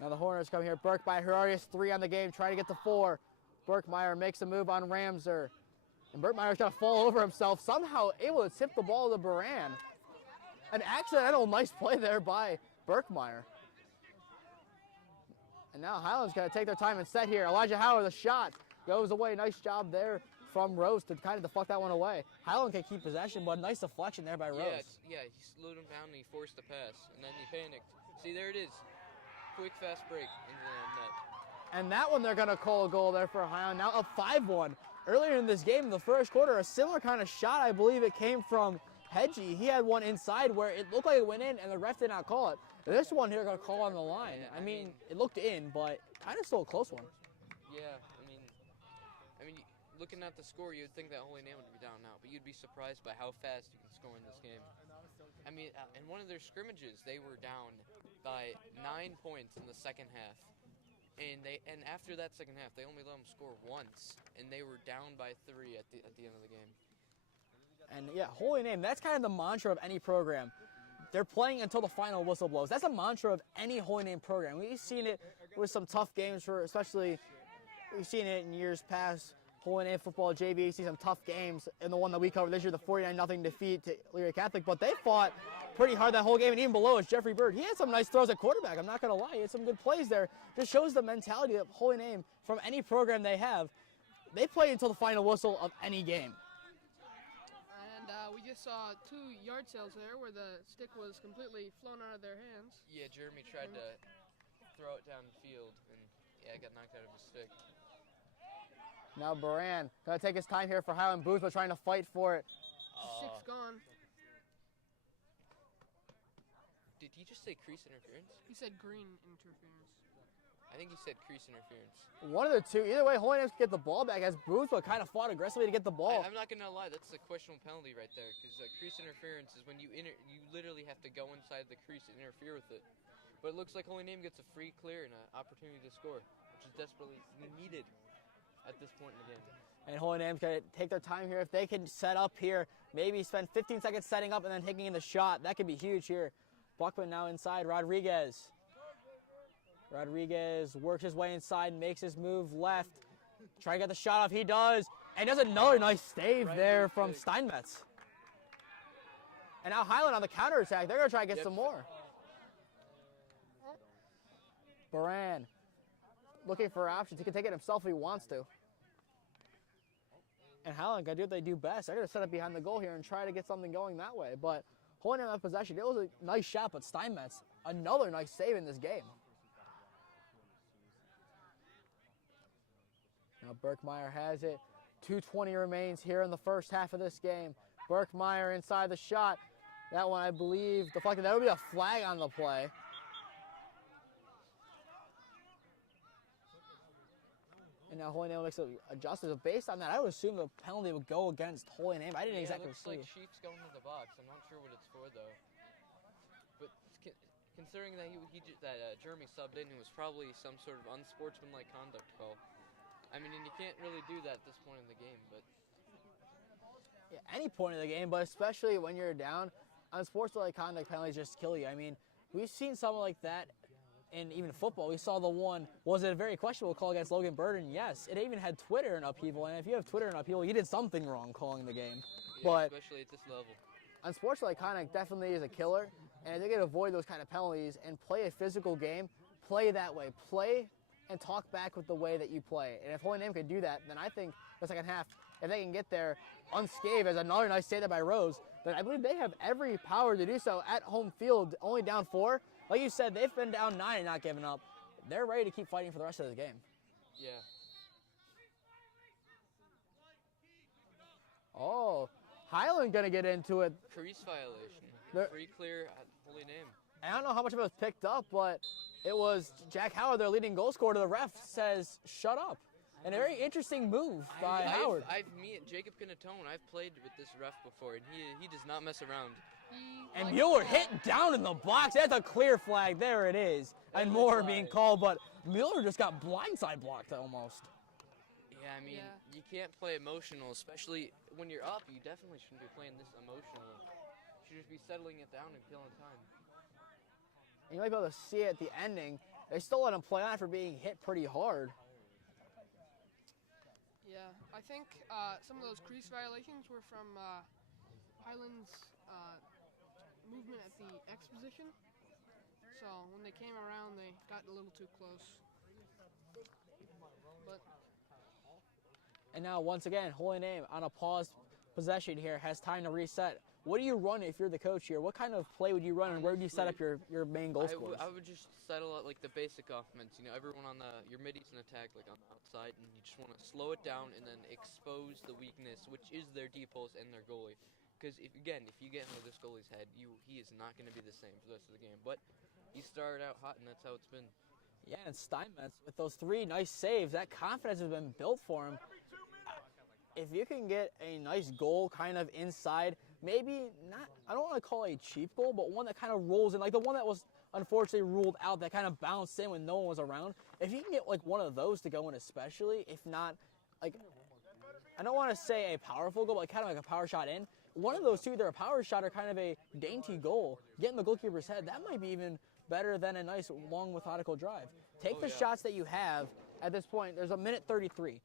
Now the Hornets come here. Burkmeyer, Herarius, 3 on the game, trying to get to 4. Burkmeyer makes a move on Ramser. And Burkmeyer's going to fall over himself, somehow able to tip the ball to Baran. An accidental nice play there by Burkmeyer. And now Highland's going to take their time and set here. Elijah Howard, the shot goes away. Nice job there from Rose to kind of deflect that one away. Highland can keep possession, but nice deflection there by Rose. Yeah, he slowed him down and he forced the pass, and then he panicked. See, there it is. Quick, fast break into the net. And that one they're going to call a goal there for Highland. Now up 5-1. Earlier in this game, in the first quarter, a similar kind of shot, I believe it came from Hedgie. He had one inside where it looked like it went in, and the ref did not call it. This one here got a call on the line. Yeah, I mean, it looked in, but kind of still a close one. Yeah, I mean, looking at the score, you'd think that Holy Name would be down now, but you'd be surprised by how fast you can score in this game. I mean, in one of their scrimmages, they were down by 9 points in the second half. And after that second half, they only let them score once, and they were down by 3 at the end of the game. And yeah, Holy Name, that's kind of the mantra of any program. They're playing until the final whistle blows. That's a mantra of any Holy Name program. We've seen it with some tough games especially we've seen it in years past. Holy Name football, JV, see some tough games. And the one that we covered this year, the 49-0 defeat to Leary Catholic. But they fought pretty hard that whole game. And even below is Jeffrey Bird. He had some nice throws at quarterback. I'm not going to lie. He had some good plays there. Just shows the mentality of Holy Name from any program they have. They play until the final whistle of any game. And we just saw 2 yard sales there where the stick was completely flown out of their hands. Yeah, Jeremy tried to throw it down the field, and yeah, it got knocked out of his stick. Now Baran going to take his time here for Highland Booth, but trying to fight for it. Stick's gone. Did he just say crease interference? He said green interference. I think he said crease interference. One of the two. Either way, Holy Name's get the ball back as Booth kind of fought aggressively to get the ball. I'm not going to lie, that's a questionable penalty right there, because crease interference is when you literally have to go inside the crease and interfere with it. But it looks like Holy Name gets a free clear and an opportunity to score, which is desperately needed at this point in the game. And Holy Name's going to take their time here. If they can set up here, maybe spend 15 seconds setting up and then taking in the shot, that could be huge here. Buckman now inside. Rodriguez works his way inside, makes his move left. Try to get the shot off. He does. And does another nice save there from Steinmetz. And now Highland on the counterattack. They're going to try to get some more. Baran looking for options. He can take it himself if he wants to. And Highland got to do what they do best. They're going to set up behind the goal here and try to get something going that way. But Holy Name have possession. It was a nice shot, but Steinmetz, another nice save in this game. Now Burkmeyer has it. 2:20 remains here in the first half of this game. Burkmeyer inside the shot. That one, I believe, deflected. That would be a flag on the play. And now Holy Name makes an adjustment. Based on that, I would assume the penalty would go against Holy Name. I didn't exactly see. It looks like Sheep's going to the box. I'm not sure what it's for, though. But considering that Jeremy subbed in, it was probably some sort of unsportsmanlike conduct call. I mean, and you can't really do that at this point in the game, but... Yeah, any point in the game, but especially when you're down, unsportsmanlike conduct penalties just kill you. I mean, we've seen something like that in even football. We saw the one, was it a very questionable call against Logan Burden? Yes, it even had Twitter in upheaval, and if you have Twitter in upheaval, you did something wrong calling the game. Yeah, but especially at this level. Unsportsmanlike conduct definitely is a killer, and if they can avoid those kind of penalties and play a physical game, play that way. Play and talk back with the way that you play. And if Holy Name can do that, then I think the second half, if they can get there unscathed, as another nice save there by Rose, then I believe they have every power to do so at home field, only down 4. Like you said, they've been down 9 and not giving up. They're ready to keep fighting for the rest of the game. Yeah. Oh, Highland going to get into it. Crease violation. Free clear at Holy Name. I don't know how much of it was picked up, but it was Jack Howard, their leading goal scorer. The ref says, shut up. And a very interesting move by Howard. Jacob Canatone, I've played with this ref before, and he does not mess around. And Mueller hit down in the box. That's a clear flag. There it is. And more being called, but Mueller just got blindside blocked almost. Yeah, I mean, you can't play emotional, especially when you're up. You definitely shouldn't be playing this emotional. You should just be settling it down and killing time. And you might be able to see it at the ending. They still let him play on for being hit pretty hard. Yeah, I think some of those crease violations were from Highland's movement at the X position. So when they came around, they got a little too close. But And now, once again, Holy Name on a paused possession here has time to reset. What do you run if you're the coach here? What kind of play would you run, and where would you set up your main goal scorers? I would just settle at like the basic offense. You know, everyone on your middies and attack like on the outside, and you just want to slow it down and then expose the weakness, which is their deep post and their goalie. Because if you get into this goalie's head, he is not going to be the same for the rest of the game. But he started out hot, and that's how it's been. Yeah, and Steinmetz, with those 3 nice saves, that confidence has been built for him. If you can get a nice goal kind of inside, maybe not, I don't want to call it a cheap goal, but one that kind of rolls in, like the one that was unfortunately ruled out that kind of bounced in when no one was around. If you can get like one of those to go in especially, if not, like, I don't want to say a powerful goal, but kind of like a power shot in. One of those two, either a power shot or kind of a dainty goal, getting the goalkeeper's head, that might be even better than a nice long methodical drive. Take the shots that you have at this point. There's a minute 33.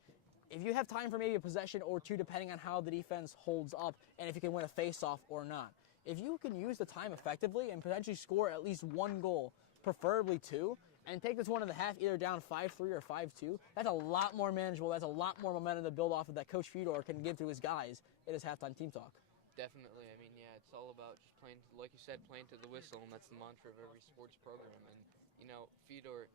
If you have time for maybe a possession or two, depending on how the defense holds up and if you can win a face-off or not. If you can use the time effectively and potentially score at least 1 goal, preferably 2, and take this 1.5 either down 5-3 or 5-2, that's a lot more manageable. That's a lot more momentum to build off of that Coach Fedor can give to his guys in his halftime team talk. Definitely. I mean, yeah, it's all about just playing, like you said, playing to the whistle, and that's the mantra of every sports program. And, you know, Fedor,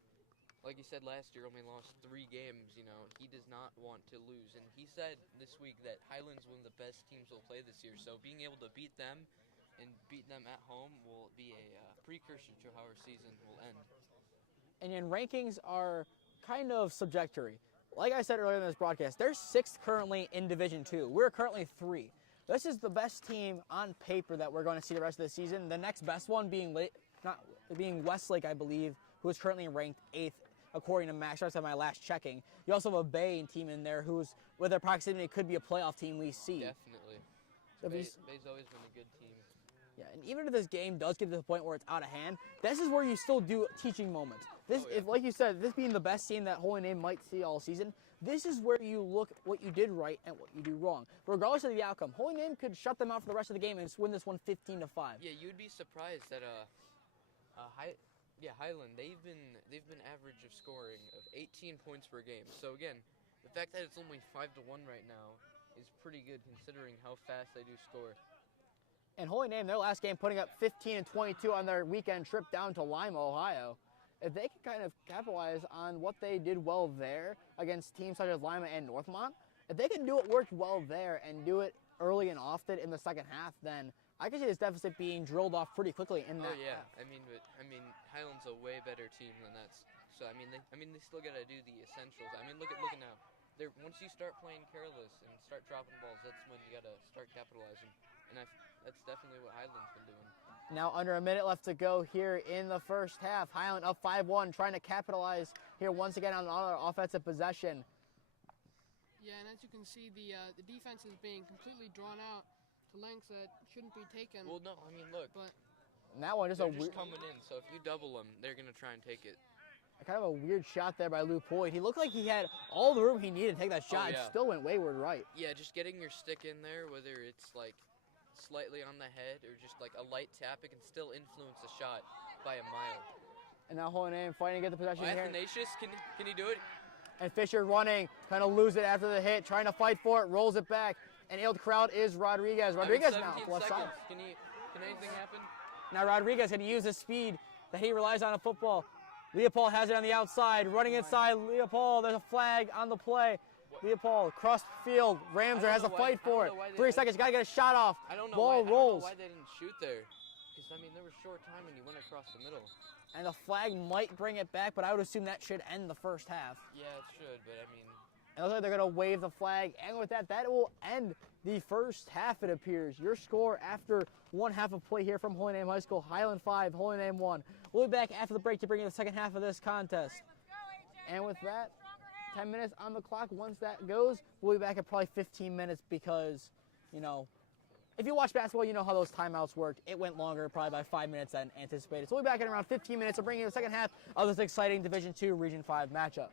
like you said last year, only lost 3 games. You know, he does not want to lose. And he said this week that Highland's one of the best teams will play this year. So being able to beat them and beat them at home will be a precursor to how our season will end. And then rankings are kind of subjectory. Like I said earlier in this broadcast, they're 6th currently in Division II. We're currently 3. This is the best team on paper that we're going to see the rest of the season. The next best one being Westlake, I believe, who is currently ranked 8th, according to MaxPreps at my last checking. You also have a Bay team in there who's, with their proximity, could be a playoff team we see. Definitely. So Bay's always been a good team. Yeah, and even if this game does get to the point where it's out of hand, this is where you still do teaching moments. If, like you said, this being the best team that Holy Name might see all season, this is where you look what you did right and what you do wrong. Regardless of the outcome, Holy Name could shut them out for the rest of the game and win this one 15-5. Yeah, you'd be surprised that Highland, they've been average of scoring of 18 points per game. So again, the fact that it's only 5-1 right now is pretty good considering how fast they do score. And Holy Name, their last game, putting up 15 and 22 on their weekend trip down to Lima, Ohio. If they can kind of capitalize on what they did well there against teams such as Lima and Northmont, if they can do what worked well there and do it early and often in the second half, then I can see this deficit being drilled off pretty quickly in that half. I mean, Highland's a way better team than that. So they still got to do the essentials. I mean, look at now. Once you start playing careless and start dropping balls, that's when you got to start capitalizing. And that's definitely what Highland's been doing. Now under a minute left to go here in the first half. Highland up 5-1, trying to capitalize here once again on another offensive possession. Yeah, and as you can see, the defense is being completely drawn out to lengths that shouldn't be taken. Well, no, I mean, look. But and that one just they're just coming in, so if you double them, they're going to try and take it. Kind of a weird shot there by Lou Poyd. He looked like he had all the room he needed to take that shot. It still went wayward right. Yeah, just getting your stick in there, whether it's like slightly on the head or just like a light tap, it can still influence a shot by a mile. And now Holy Name fighting to get the possession here. Athanasius, can he do it? And Fisher running, kind of lose it after the hit, trying to fight for it, rolls it back. And in the crowd is Rodriguez. Rodriguez now left side. Can anything happen? Now Rodriguez going to use the speed that he relies on in football. Leopold has it on the outside, running inside. Leopold, there's a flag on the play. Leopold, cross field. Ramser has a fight for it. 3 seconds, got to get a shot off. I don't know Ball rolls. why they didn't shoot there. Because I mean, there was short time and you went across the middle. And the flag might bring it back, but I would assume that should end the first half. Yeah, it should, but I mean... It looks like they're going to wave the flag, and with that, that will end the first half, it appears. Your score after one half of play here from Holy Name High School, Highland 5, Holy Name 1. We'll be back after the break to bring you the second half of this contest. And with that, 10 minutes on the clock. Once that goes, we'll be back at probably 15 minutes because, you know, if you watch basketball, you know how those timeouts worked. It went longer, probably by 5 minutes than anticipated. So we'll be back in around 15 minutes to bring you the second half of this exciting Division II Region 5 matchup.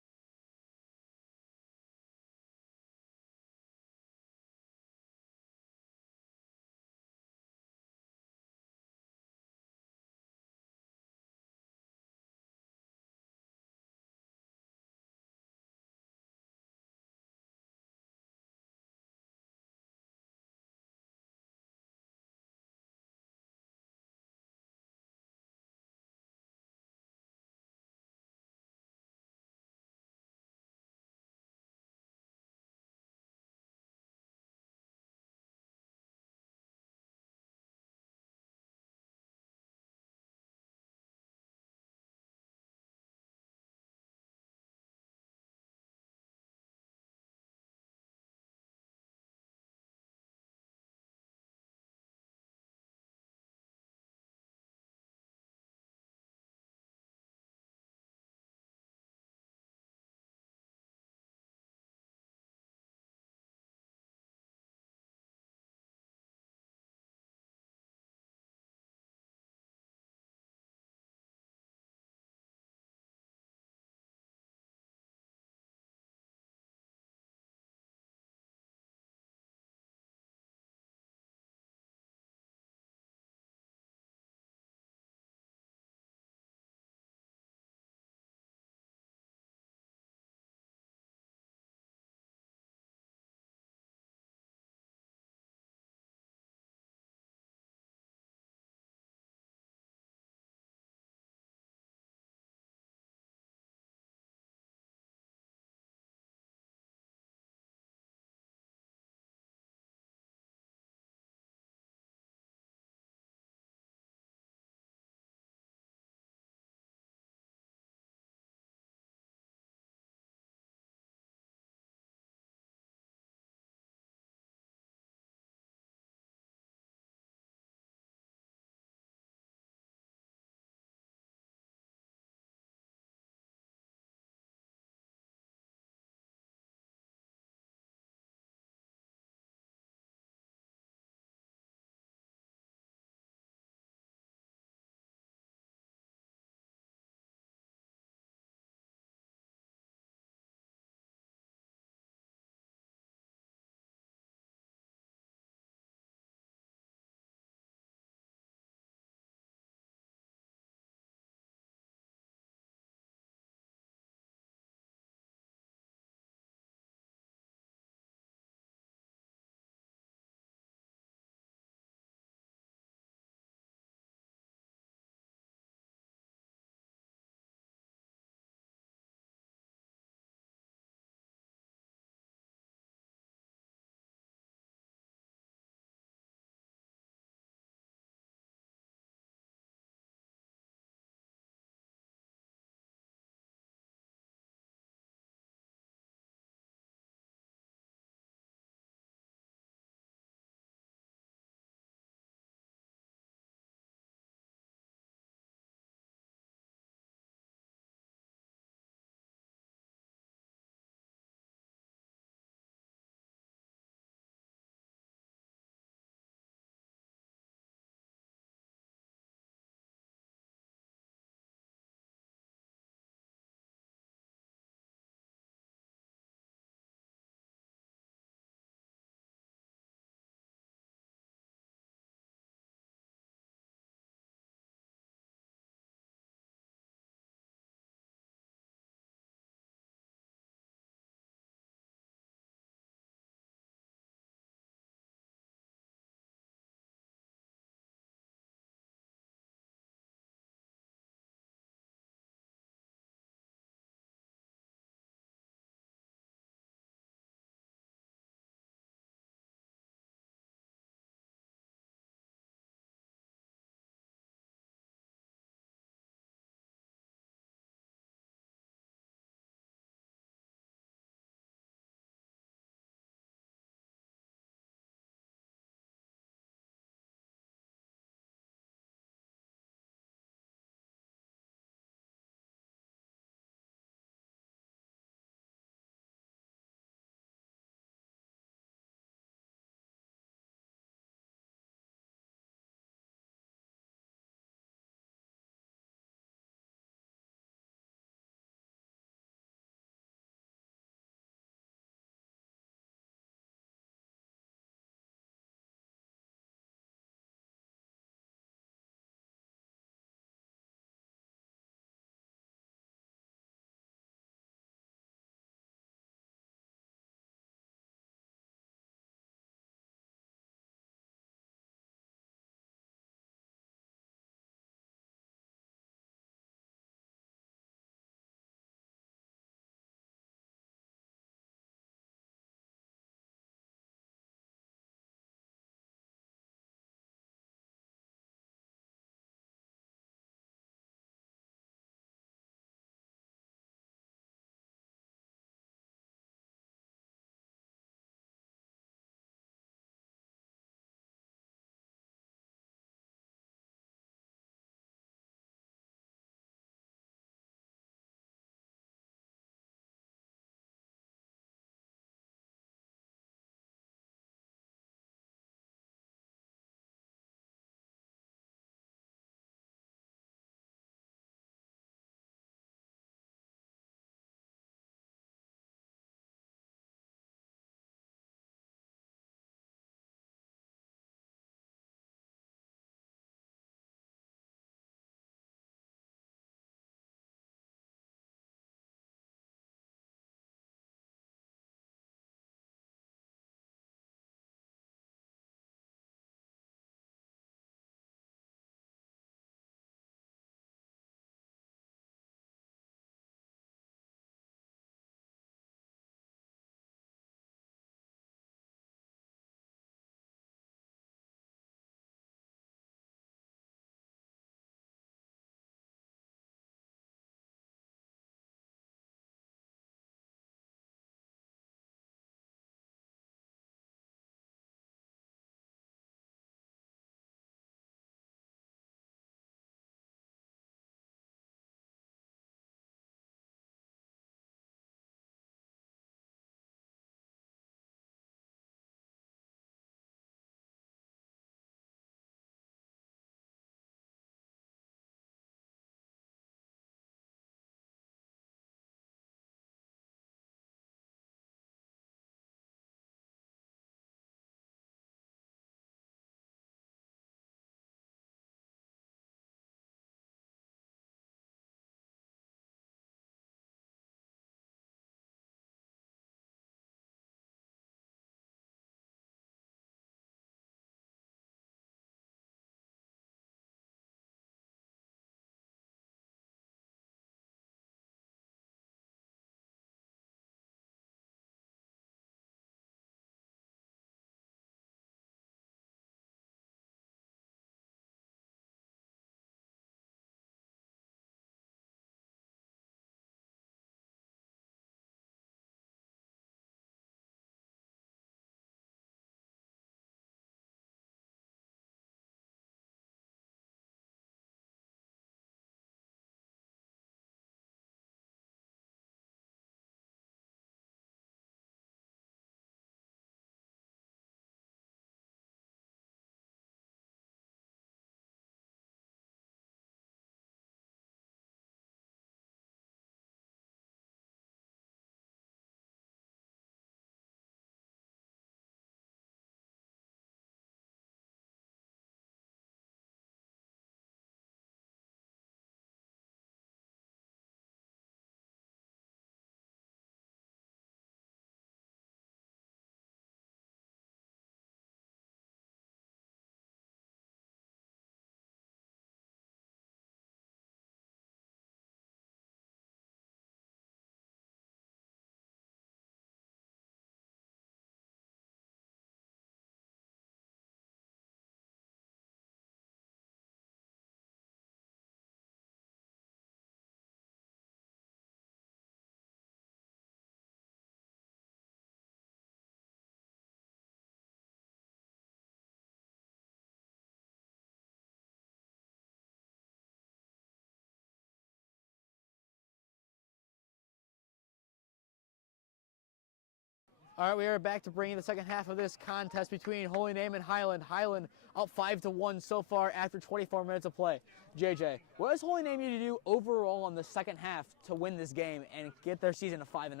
All right, we are back to bringing the second half of this contest between Holy Name and Highland. Highland up 5-1 so far after 24 minutes of play. JJ, what does Holy Name need to do overall in the second half to win this game and get their season to 5-0?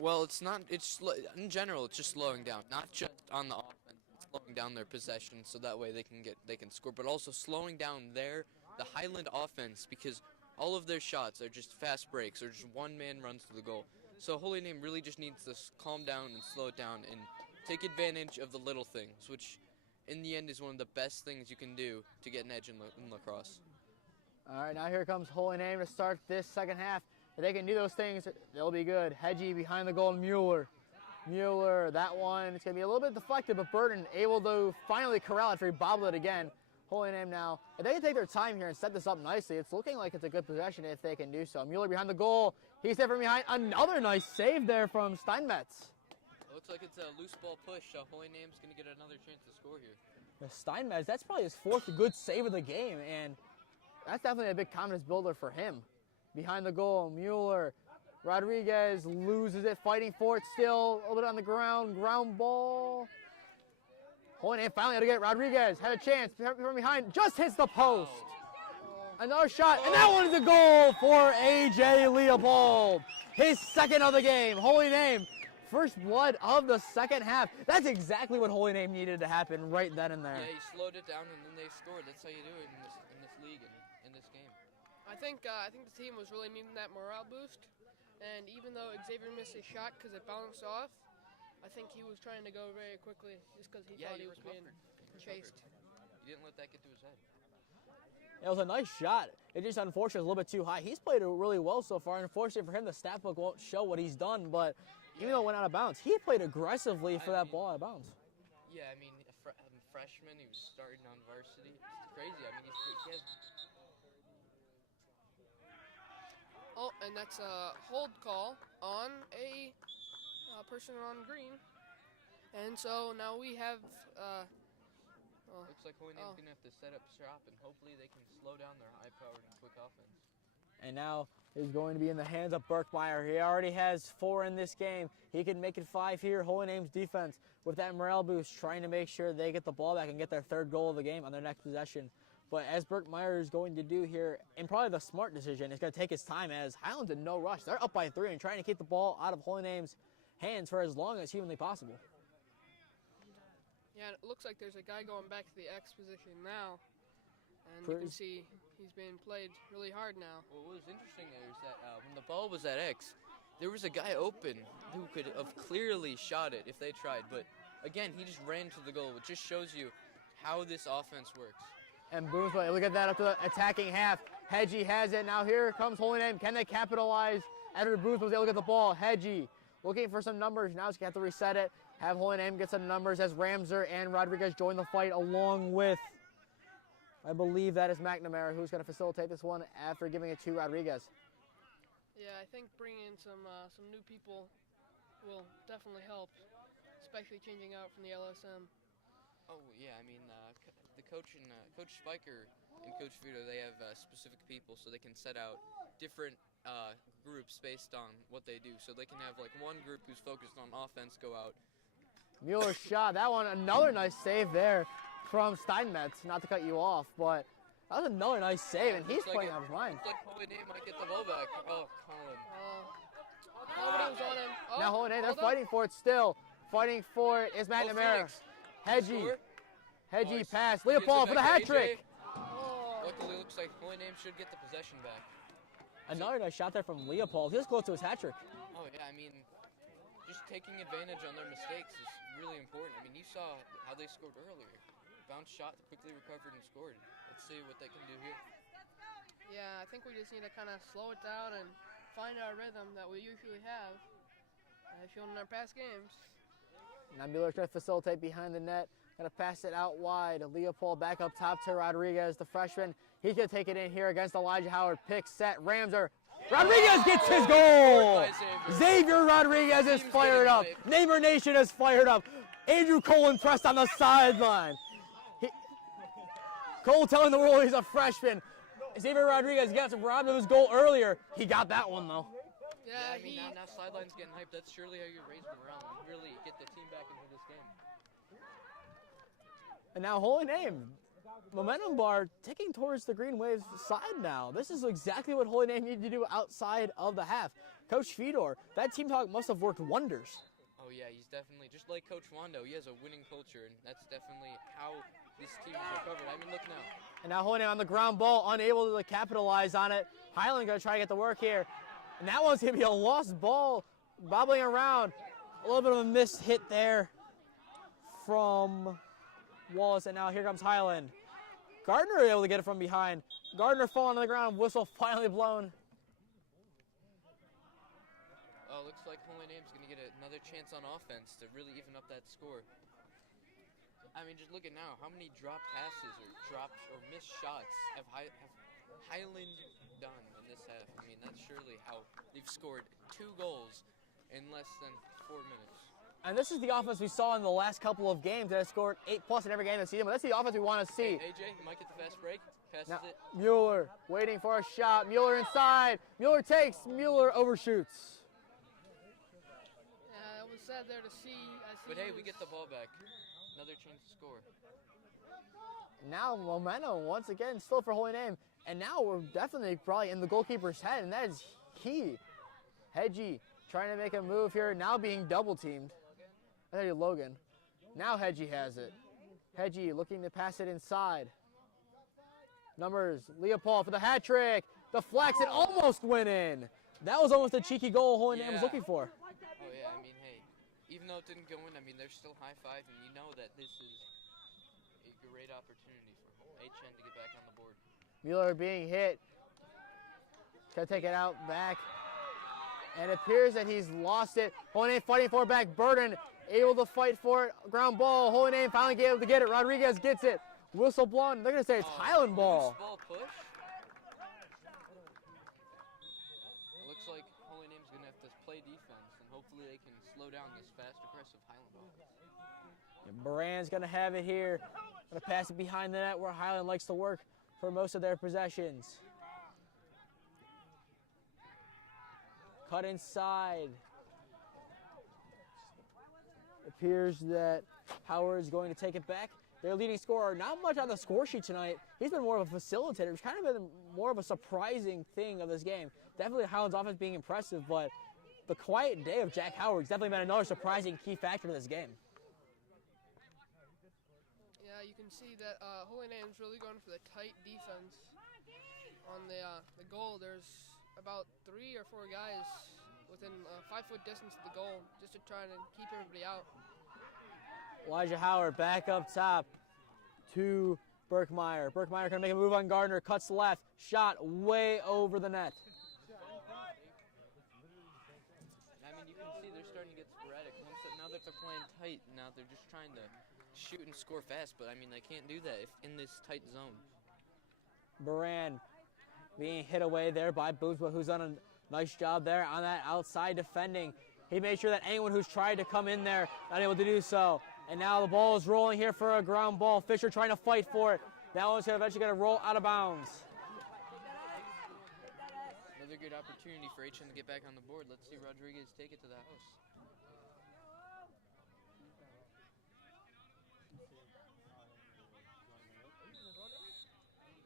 Well, in general, it's just slowing down, not just on the offense, slowing down their possession so that way they can score, but also slowing down the Highland offense, because all of their shots are just fast breaks or just one man runs to the goal. So Holy Name really just needs to calm down and slow it down and take advantage of the little things, which in the end is one of the best things you can do to get an edge in lacrosse. All right, now here comes Holy Name to start this second half. If they can do those things, they'll be good. Hedgie behind the goal, Mueller, that one, it's going to be a little bit deflected, but Burton able to finally corral it after he bobbled it again. Holy Name now, if they can take their time here and set this up nicely, it's looking like it's a good possession if they can do so. Mueller behind the goal. He's there from behind. Another nice save there from Steinmetz. It looks like it's a loose ball push, so Holy Name's going to get another chance to score here. Steinmetz, that's probably his fourth good save of the game, and that's definitely a big confidence builder for him. Behind the goal, Mueller. Rodriguez loses it, fighting for it still. A little bit on the ground ball. Holy Name finally had to get it. Rodriguez had a chance from behind, just hits the post. Another shot, and that one is a goal for A.J. Leopold. His second of the game. Holy Name, first blood of the second half. That's exactly what Holy Name needed to happen right then and there. Yeah, he slowed it down and then they scored. That's how you do it in this league and in this game. I think the team was really needing that morale boost, and even though Xavier missed his shot because it bounced off, I think he was trying to go very quickly just because he thought he was being chased. He didn't let that get to his head. It was a nice shot. It just unfortunately was a little bit too high. He's played it really well so far. Unfortunately for him, the stat book won't show what he's done, but even though it went out of bounds, he played aggressively for that ball out of bounds. Yeah, I mean, a freshman, he was starting on varsity. It's crazy. I mean, he has... Oh, and that's a hold call on a person on green. And so now we have... looks like Holy Name's going to have to set up shop, and hopefully they can slow down their high-powered and quick offense. And now is going to be in the hands of Berkmeyer. He already has 4 in this game. He can make it 5 here. Holy Name's defense with that morale boost, trying to make sure they get the ball back and get their third goal of the game on their next possession. But as Berkmeyer is going to do here, and probably the smart decision, is going to take his time as Highland's in no rush. They're up by 3 and trying to keep the ball out of Holy Name's hands for as long as humanly possible. Yeah, it looks like there's a guy going back to the X position now. And you can see he's being played really hard now. Well, what was interesting there is that when the ball was at X, there was a guy open who could have clearly shot it if they tried. But, again, he just ran to the goal, which just shows you how this offense works. And Boomsway, look at that up to the attacking half. Hedgie has it. Now here comes Holy Name. Can they capitalize? After Booth was able to get the ball. Hedgie looking for some numbers. Now he's going to have to reset it. Have Holy Name get some numbers as Ramser and Rodriguez join the fight along with, I believe that is McNamara, who's going to facilitate this one after giving it to Rodriguez. Yeah, I think bringing in some new people will definitely help, especially changing out from the LSM. Oh, yeah, I mean, the coach and Coach Spiker and Coach Vito, they have specific people so they can set out different groups based on what they do. So they can have, like, one group who's focused on offense go out. Mueller's shot, that one, another nice save there from Steinmetz, not to cut you off, but that was another nice save, and he's playing out of his mind. Looks like Holy Name might get the ball back. Oh, Colin. Nobody was on him. Oh, now Holy Name, they're fighting for it still. Fighting for it is McNamara. Hedgie pass. Leopold for the hat trick. Luckily, looks like Holy Name should get the possession back. Another nice shot there from Leopold. He was close to his hat trick. Oh, yeah, I mean, just taking advantage on their mistakes is really important. I mean, you saw how they scored earlier. Bounce shot, quickly recovered and scored. Let's see what they can do here. Yeah, I think we just need to kind of slow it down and find our rhythm that we usually have, shown in our past games. Now Mueller's going to facilitate behind the net. Going to pass it out wide. Leopold back up top to Rodriguez, the freshman. He's going to take it in here against Elijah Howard. Pick, set, Ramser. Rodriguez gets his goal! Xavier Rodriguez is fired up. Neighbor Nation is fired up. Andrew Cole impressed on the sideline. Cole telling the world he's a freshman. Xavier Rodriguez got robbed of his goal earlier. He got that one, though. Yeah, I mean, now sideline's getting hyped. That's surely how you raise morale and really get the team back into this game. And now Holy Name, momentum bar ticking towards the Green Wave's side now. This is exactly what Holy Name needed to do outside of the half. Coach Fedor, that team talk must have worked wonders. Oh yeah, he's definitely, just like Coach Wando, he has a winning culture, and that's definitely how this team is recovered. I mean, look now. And now Holy Name on the ground ball, unable to capitalize on it. Highland going to try to get the work here. And that one's going to be a lost ball, bobbling around. A little bit of a missed hit there from Wallace, and now here comes Highland. Gardner able to get it from behind. Gardner falling on the ground, whistle finally blown. Oh, looks like Holy Name's going to get another chance on offense to really even up that score. I mean, just look at now, how many drop passes or drops or missed shots have Highland done in this half? I mean, that's surely how they've scored 2 goals in less than 4 minutes. And this is the offense we saw in the last couple of games that has scored 8+ in every game this season, but that's the offense we want to see. AJ, you might get the fast break. Passes Now, it. Mueller waiting for a shot. Mueller inside. Mueller takes. Mueller overshoots. Yeah, it was sad there to see. But hey, we get the ball back. Another chance to score. Now momentum once again still for Holy Name. And now we're definitely probably in the goalkeeper's head, and that is he. Hedgie trying to make a move here, now being double teamed. I tell you, Logan. Now Hedgie has it. Hedgie looking to pass it inside. Numbers, Leopold for the hat trick. The flex, it almost went in. That was almost a cheeky goal Holy Name was looking for. Oh yeah, I mean, hey, even though it didn't go in, I mean, they're still high-five, and you know that this is a great opportunity for HN to get back on the board. Mueller being hit. Gonna take it out back. And it appears that he's lost it. Holy Name fighting for it back. Burden able to fight for it. Ground ball. Holy Name finally able to get it. Rodriguez gets it. Whistle blown. They're gonna say it's Highland ball. Loose ball push. It looks like Holy Name's gonna have to play defense, and hopefully they can slow down this fast, aggressive Highland ball. And Moran's gonna have it here. Gonna pass it behind the net where Highland likes to work for most of their possessions. Cut inside. Appears that Howard's going to take it back. Their leading scorer, not much on the score sheet tonight. He's been more of a facilitator. It's kind of been more of a surprising thing of this game. Definitely Highland's offense being impressive, but the quiet day of Jack Howard's definitely been another surprising key factor to this game. Yeah, you can see that Holy Name's really going for the tight defense. On the goal, there's about 3 or 4 guys within a 5-foot distance of the goal just to try to keep everybody out. Elijah Howard back up top to Berkmeyer. Berkmeyer gonna make a move on Gardner, cuts left, shot way over the net. I mean, you can see they're starting to get sporadic. Now that they're playing tight, now they're just trying to shoot and score fast, but I mean, they can't do that if in this tight zone. Baran being hit away there by Boozwa, who's done a nice job there on that outside defending. He made sure that anyone who's tried to come in there, not able to do so. And now the ball is rolling here for a ground ball. Fisher trying to fight for it. That one's eventually going to roll out of bounds. Another good opportunity for HN to get back on the board. Let's see Rodriguez take it to the house.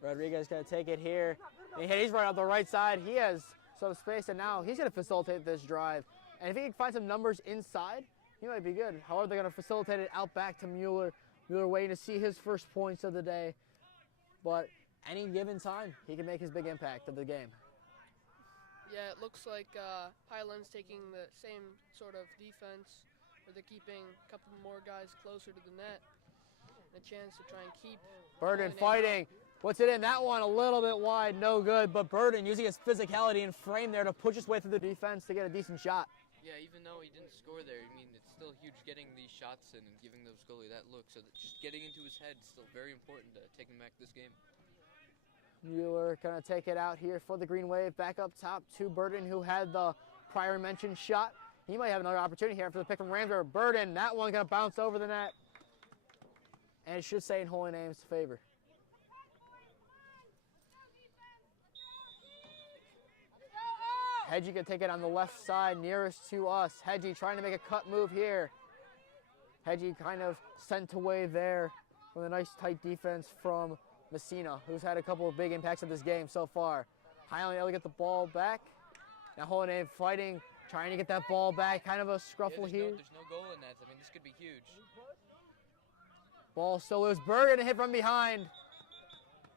Rodriguez going to take it here. And he's right on the right side. He has some space, and now he's going to facilitate this drive. And if he can find some numbers inside, he might be good. However, they're going to facilitate it out back to Mueller. Mueller waiting to see his first points of the day. But any given time, he can make his big impact of the game. Yeah, it looks like Highland's taking the same sort of defense, where they're keeping a couple more guys closer to the net. And a chance to try and keep Burden Holy Name fighting. Puts it in. That one a little bit wide. No good. But Burden using his physicality and frame there to push his way through the defense to get a decent shot. Yeah, even though he didn't score there, I mean, it's still huge getting these shots in and giving those goalie that look. So that just getting into his head is still very important to take him back this game. Mueller going to take it out here for the Green Wave. Back up top to Burden, who had the prior mentioned shot. He might have another opportunity here after the pick from Ramsey. Burden, that one going to bounce over the net. And it should say in Holy Name's favor. Hedgie can take it on the left side, nearest to us. Hedgie trying to make a cut move here. Hedgie kind of sent away there with a nice tight defense from Messina, who's had a couple of big impacts of this game so far. Highland able to get the ball back. Now Holy Name fighting, trying to get that ball back. Kind of a scruffle here. There's no goal in that. I mean, this could be huge. Ball still loose. Bergen hit from behind.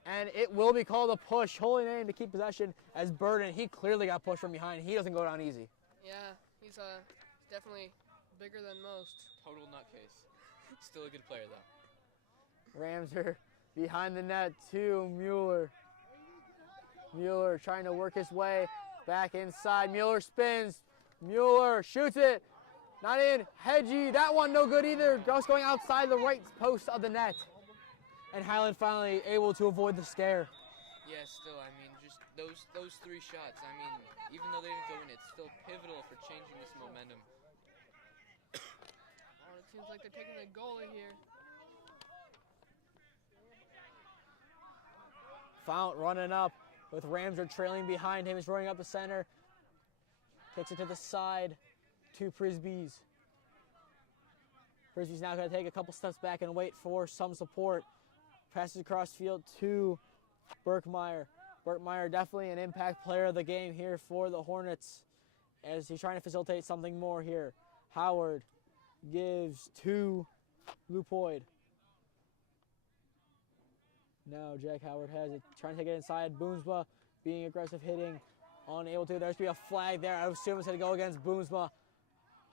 And it will be called a push. Holy Name to keep possession as Burden. He clearly got pushed from behind. He doesn't go down easy. Yeah, he's definitely bigger than most. Total nutcase. Still a good player, though. Ramser behind the net to Mueller. Mueller trying to work his way back inside. Mueller spins. Mueller shoots it. Not in. Hedgie. That one no good either. Just going outside the right post of the net. And Highland finally able to avoid the scare. Yeah, still, I mean, just those 3 shots, I mean, even though they didn't go in, it's still pivotal for changing this momentum. Oh, it seems like they're taking the goalie here. Fount running up with Ramser trailing behind him. He's running up the center. Kicks it to the side to Prisby's. Prisby's now going to take a couple steps back and wait for some support. Passes across field to Burkmeyer. Burkmeyer definitely an impact player of the game here for the Hornets as he's trying to facilitate something more here. Howard gives to Lupoid. Now Jack Howard has it, trying to take it inside. Boomsma being aggressive, hitting, unable to. There's going to be a flag there. I assume it's going to go against Boomsma.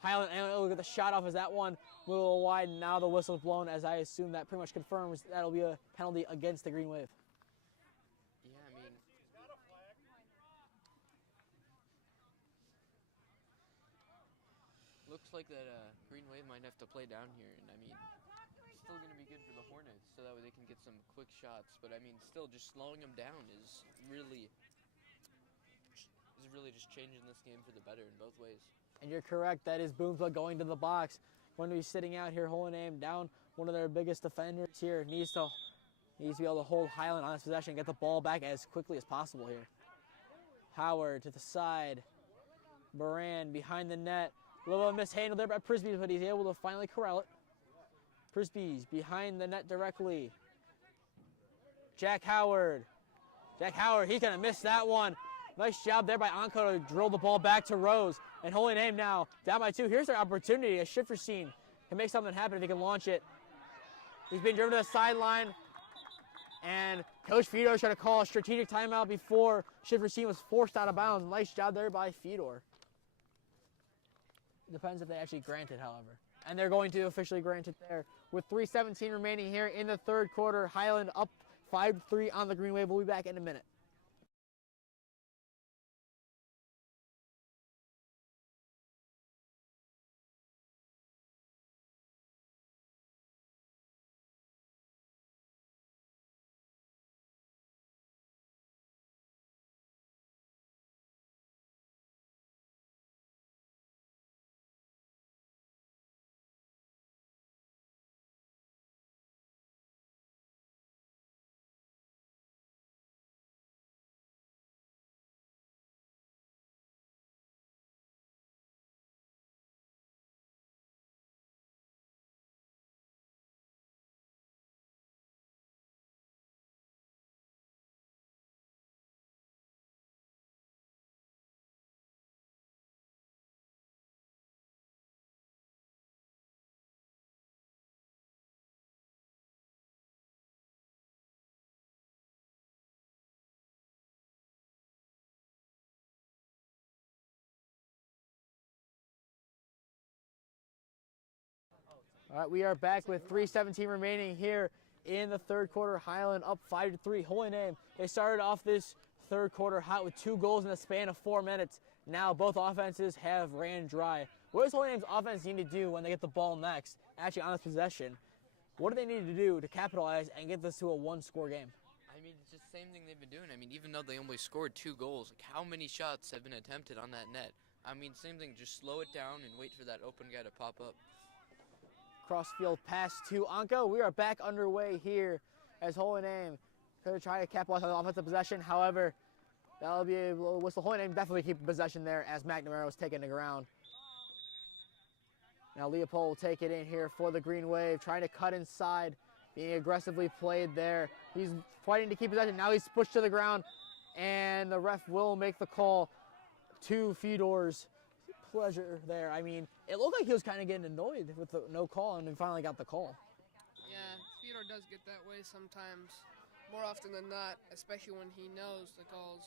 Highland able to get the shot off as that one moved a little wide. Now the whistle's blown, as I assume that pretty much confirms that'll be a penalty against the Green Wave. Yeah, I mean, looks like that Green Wave might have to play down here, and I mean, it's still going to be good for the Hornets, so that way they can get some quick shots. But I mean, still, just slowing them down is really just changing this game for the better in both ways. And you're correct, that is Boomsma going to the box. Going to be sitting out here, Holy Name down one of their biggest defenders here. Needs to be able to hold Highland on his possession, get the ball back as quickly as possible here. Howard to the side. Baran behind the net. A little bit of mishandled there by Prisby, but he's able to finally corral it. Prisby's behind the net directly. Jack Howard. Jack Howard, he's going to miss that one. Nice job there by Anko to drill the ball back to Rose. And Holy Name now down by 2. Here's their opportunity. A Schifferstein can make something happen if he can launch it. He's being driven to the sideline. And Coach Fedor trying to call a strategic timeout before Schifferstein was forced out of bounds. Nice job there by Fedor. Depends if they actually grant it, however. And they're going to officially grant it there. With 3:17 remaining here in the third quarter, Highland up 5-3 on the Green Wave. We'll be back in a minute. All right, we are back with 3:17 remaining here in the third quarter. Highland up 5-3. Holy Name. They started off this third quarter hot with 2 goals in the span of 4 minutes. Now both offenses have ran dry. What does Holy Name's offense need to do when they get the ball next, actually on this possession? What do they need to do to capitalize and get this to a 1-score game? I mean, it's just the same thing they've been doing. I mean, even though they only scored 2 goals, like how many shots have been attempted on that net? I mean, same thing, just slow it down and wait for that open guy to pop up. Cross-field pass to Anko. We are back underway here as Holy Name going to try to capitalize on the offensive possession. However, That'll be a little whistle. Holy Name definitely keep possession there as McNamara was taking the ground. Now Leopold will take it in here for the Green Wave, trying to cut inside, being aggressively played there. He's fighting to keep possession. Now he's pushed to the ground, and the ref will make the call to Fedor's pleasure there. I mean, it looked like he was kind of getting annoyed with the no call, and he finally got the call. Yeah, Fedor does get that way sometimes, more often than not, especially when he knows the calls,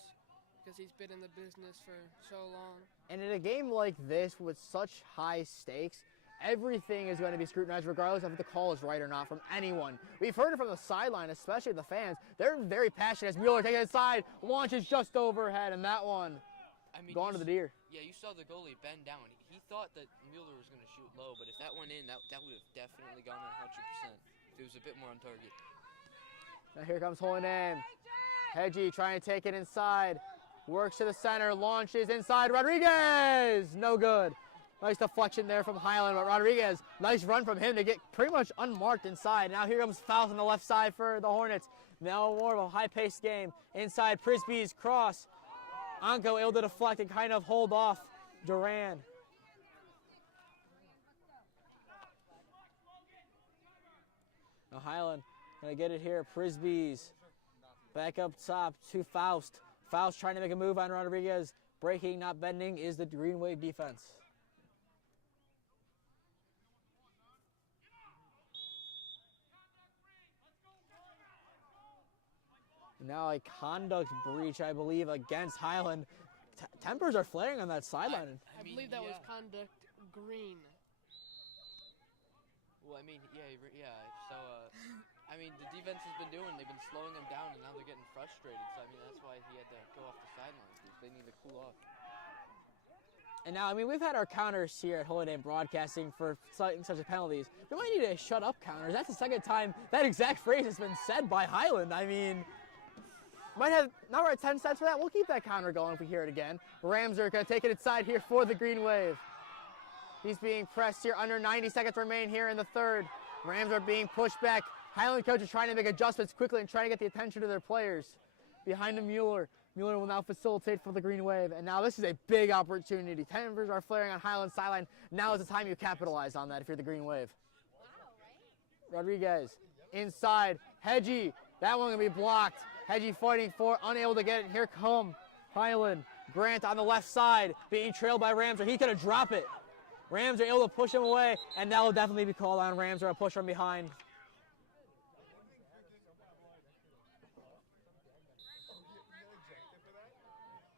because he's been in the business for so long. And in a game like this with such high stakes, everything is going to be scrutinized regardless of if the call is right or not from anyone. We've heard it from the sideline, especially the fans. They're very passionate as Mueller taking it inside, launches just overhead, and that one gone to the deer. Yeah, you saw the goalie bend down. He thought that Mueller was going to shoot low, but if that went in, that would have definitely gone in 100% if it was a bit more on target. Now here comes Holy Name. Hedgie trying to take it inside. Works to the center, launches inside. Rodriguez! No good. Nice deflection there from Highland, but Rodriguez, nice run from him to get pretty much unmarked inside. Now here comes Faust on the left side for the Hornets. Now more of a high-paced game. Inside, Prisby's cross. Anko able to deflect and kind of hold off Duran. Now Highland gonna get it here. Prisby's back up top to Faust. Faust trying to make a move on Rodriguez. Breaking, not bending, is the Green Wave defense. Now a conduct breach, I believe, against Highland. Tempers are flaring on that sideline. I believe that was conduct green. Well, I mean, yeah. So, I mean, the defense has been they've been slowing them down, and now they're getting frustrated. So, I mean, that's why he had to go off the sidelines, because they need to cool off. And now, I mean, we've had our counters here at Holy Name Broadcasting for such as penalties. We might need to shut up counters. That's the second time that exact phrase has been said by Highland. I mean, might have not right 10 cents for that. We'll keep that counter going if we hear it again. Ramser going to take it inside here for the Green Wave. He's being pressed here. Under 90 seconds remain here in the third. Rams are being pushed back. Highland coach is trying to make adjustments quickly and trying to get the attention of their players. Behind him, Mueller. Mueller will now facilitate for the Green Wave. And now this is a big opportunity. Tempers are flaring on Highland's sideline. Now is the time you capitalize on that if you're the Green Wave. Rodriguez inside. Hedgie. That one going to be blocked. Hedgie fighting for, unable to get it. Here come Highland. Grant on the left side, being trailed by Ramser. He's going to drop it. Rams are able to push him away, and that will definitely be called on Ramser, a push from behind.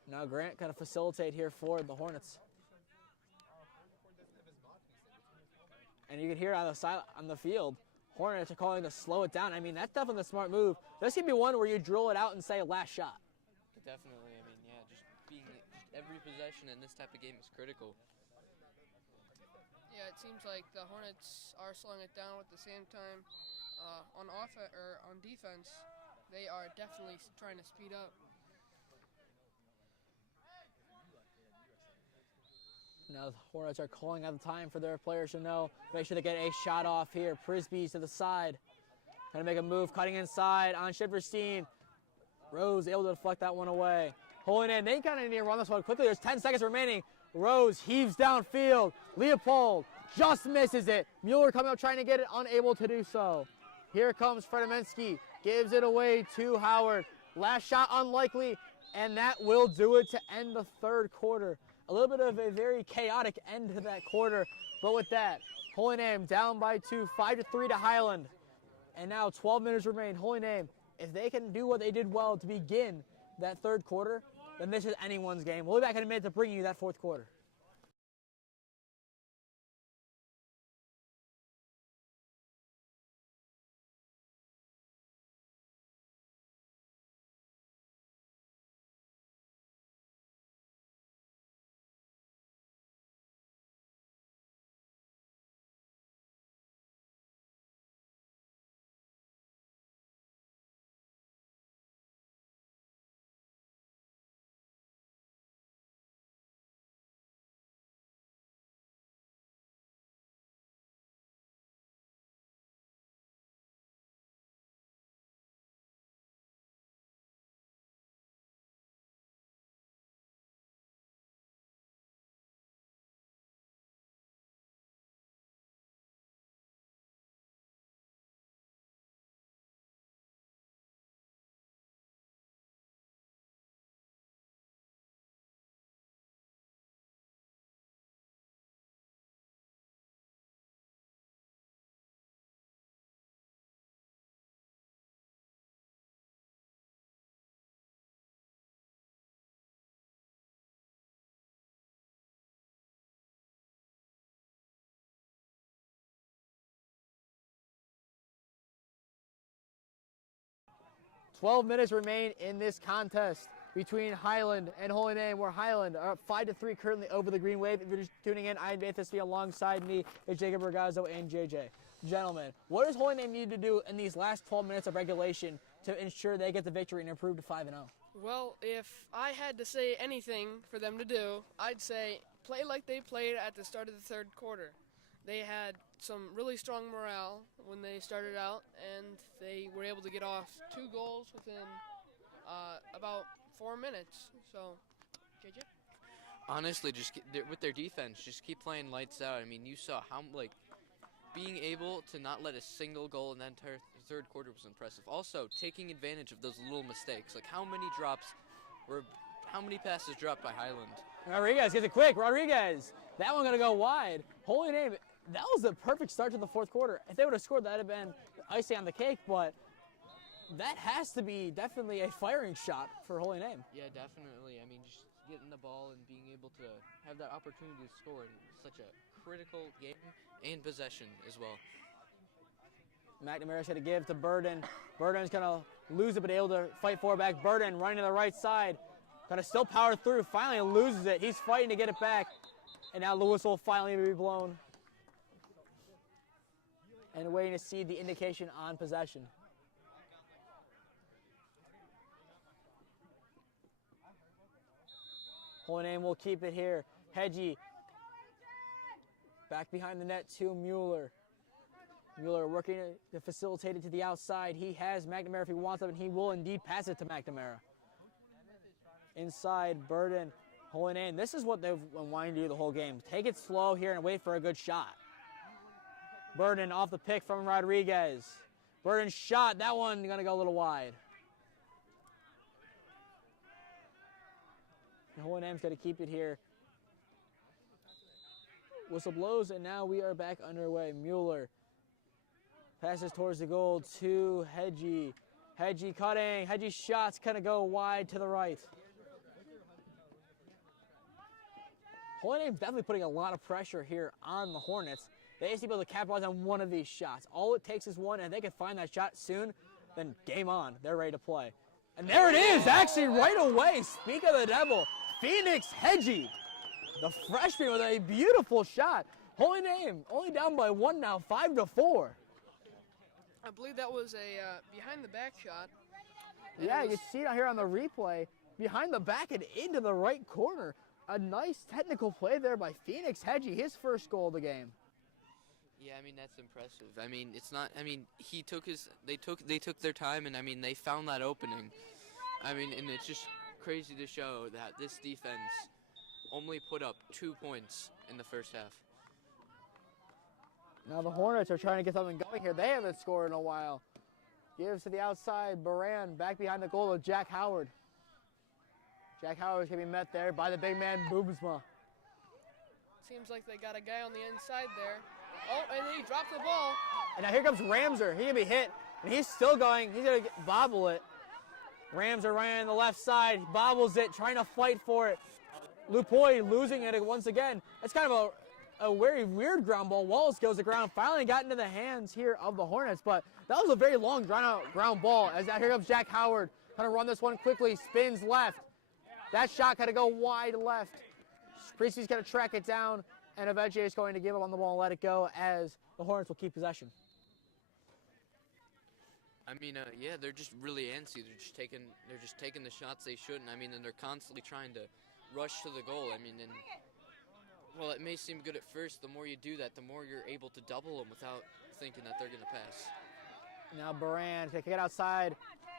Now Grant going to facilitate here for the Hornets. And you can hear on the field, Hornets are calling to slow it down. I mean, that's definitely a smart move. This could be one where you drill it out and say last shot. Definitely. I mean, yeah, just every possession in this type of game is critical. Yeah, it seems like the Hornets are slowing it down at the same time. On defense, they are definitely trying to speed up. Now the Hornets are calling out the time for their players to know. Make sure they get a shot off here. Prisby's to the side. Trying to make a move, cutting inside on Shiverstein. Rose able to deflect that one away. Holy Name, they kind of need to run this one quickly. There's 10 seconds remaining. Rose heaves downfield. Leopold just misses it. Mueller coming up trying to get it, unable to do so. Here comes Fredominski. Gives it away to Howard. Last shot unlikely, and that will do it to end the third quarter. A little bit of a very chaotic end to that quarter, but with that, Holy Name down by 2, 5-3 to Highland. And now 12 minutes remain. Holy Name, if they can do what they did well to begin that third quarter, then this is anyone's game. We'll be back in a minute to bring you that fourth quarter. 12 minutes remain in this contest between Highland and Holy Name, where Highland are up 5-3 currently over the Green Wave. If you're just tuning in, I'm Nathan Smee. Alongside me is Jacob Regazzo and JJ. Gentlemen, what does Holy Name need to do in these last 12 minutes of regulation to ensure they get the victory and improve to 5-0? Well, if I had to say anything for them to do, I'd say play like they played at the start of the third quarter. They had some really strong morale when they started out, and they were able to get off 2 goals within about 4 minutes. So, JJ? Honestly, with their defense, just keep playing lights out. I mean, you saw how, being able to not let a single goal in that entire third quarter was impressive. Also, taking advantage of those little mistakes. How many passes dropped by Highland? Rodriguez gets it quick. Rodriguez. That one going to go wide. Holy Name, that was the perfect start to the fourth quarter. If they would have scored, that would have been icing on the cake, but that has to be definitely a firing shot for Holy Name. Yeah, definitely. I mean, just getting the ball and being able to have that opportunity to score in such a critical game and possession as well. McNamara's going to give to Burden. Burden's going to lose it, but able to fight for it back. Burden running to the right side. Going to still power through. Finally loses it. He's fighting to get it back. And now the whistle will finally be blown. And waiting to see the indication on possession. Holy Name will keep it here. Hedgie back behind the net to Mueller. Mueller working to facilitate it to the outside. He has McNamara if he wants it, and he will indeed pass it to McNamara. Inside, Burden, Holy Name. This is what they've been wanting to do the whole game. Take it slow here and wait for a good shot. Burden off the pick from Rodriguez. Burden shot. That one going to go a little wide. And Holy Name's going to keep it here. Whistle blows, and now we are back underway. Mueller passes towards the goal to Hedgie. Hedgie cutting. Hedgie's shot's going to go wide to the right. Holy Name's definitely putting a lot of pressure here on the Hornets. They just need to be able to capitalize on one of these shots. All it takes is one, and if they can find that shot soon, then game on. They're ready to play. And there it is, actually right away. Speak of the devil, Phoenix Hedgie, the freshman with a beautiful shot. Holy Name only down by 1 now, 5-4. I believe that was a behind the back shot. Yeah, you see it out here on the replay. Behind the back and into the right corner. A nice technical play there by Phoenix Hedgie, his first goal of the game. Yeah, I mean, that's impressive. I mean, it's not, I mean, they took their time, and I mean, they found that opening. I mean, and it's just crazy to show that this defense only put up 2 points in the first half. Now the Hornets are trying to get something going here. They haven't scored in a while. Gives to the outside, Baran back behind the goal of Jack Howard. Jack Howard's going to be met there by the big man, Boomsma. Seems like they got a guy on the inside there. Oh, and then he dropped the ball. And now here comes Ramser. He's going to be hit, and he's still going. He's going to bobble it. Ramser running on the left side, bobbles it, trying to fight for it. Lupoy losing it once again. It's kind of a very weird ground ball. Wallace goes to ground, finally got into the hands here of the Hornets, but that was a very long ground ball. As now here comes Jack Howard, trying to run this one quickly, spins left. That shot got to go wide left. Priestley's going to track it down, and eventually is going to give up on the ball and let it go as the Hornets will keep possession. I mean, yeah, they're just really antsy. They're just taking the shots they shouldn't. I mean, and they're constantly trying to rush to the goal. I mean, and well, it may seem good at first. The more you do that, the more you're able to double them without thinking that they're going to pass. Now Baran's going to kick it outside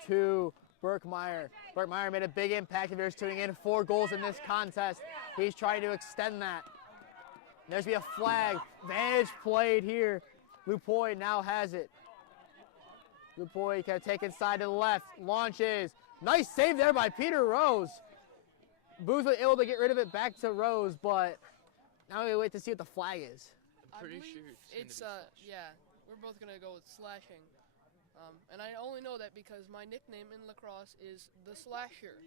to Burkmeyer. Burkmeyer made a big impact. If you're tuning in, 4 goals in this contest. He's trying to extend that. There's going to be a flag. Vantage played here. Lupoy now has it. Lupoy can take inside to the left. Launches. Nice save there by Peter Rose. Booth was able to get rid of it back to Rose, but now we wait to see what the flag is. I'm pretty sure it's yeah, we're both going to go with slashing. And I only know that because my nickname in lacrosse is the Slasher.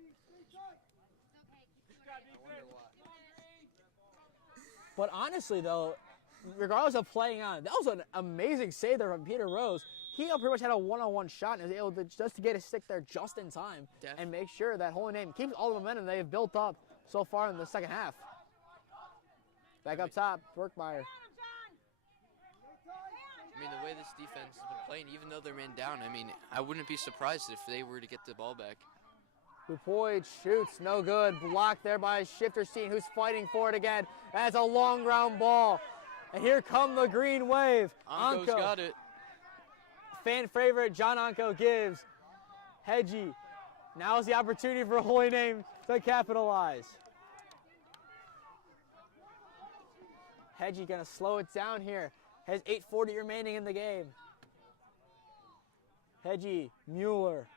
But honestly, though, regardless of playing on, that was an amazing save there from Peter Rose. he pretty much had a one-on-one shot and was able to just to get his stick there just in time Definitely. and make sure that Holy Name keeps all the momentum they've built up so far in the second half. Back up top, Berkmeyer. I mean, the way this defense has been playing, even though they're man down, I mean, I wouldn't be surprised if they were to get the ball back. Lupoid shoots, no good. Blocked there by Shifterstein, who's fighting for it again. That's a long ground ball. And here come the Green Wave. Anko's got it. Fan favorite, John Anko gives. Hedgie. Now's the opportunity for Holy Name to capitalize. Hedgie gonna slow it down here. Has 8:40 remaining in the game. Hedgie, Mueller.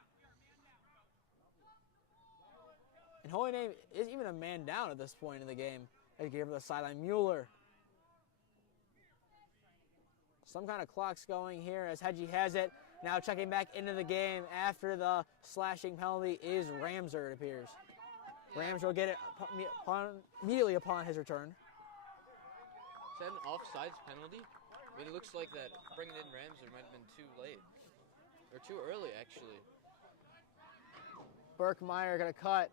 And Holy Name is even a man down at this point in the game. They give the sideline. Mueller. Some kind of clock's going here as Hedgie has it. Now checking back into the game after the slashing penalty is Ramser, it appears. Ramser will get it immediately upon his return. Is that an offsides penalty? I mean, it looks like that bringing in Ramser might have been too late. Or too early, actually. Berkmeyer gonna cut.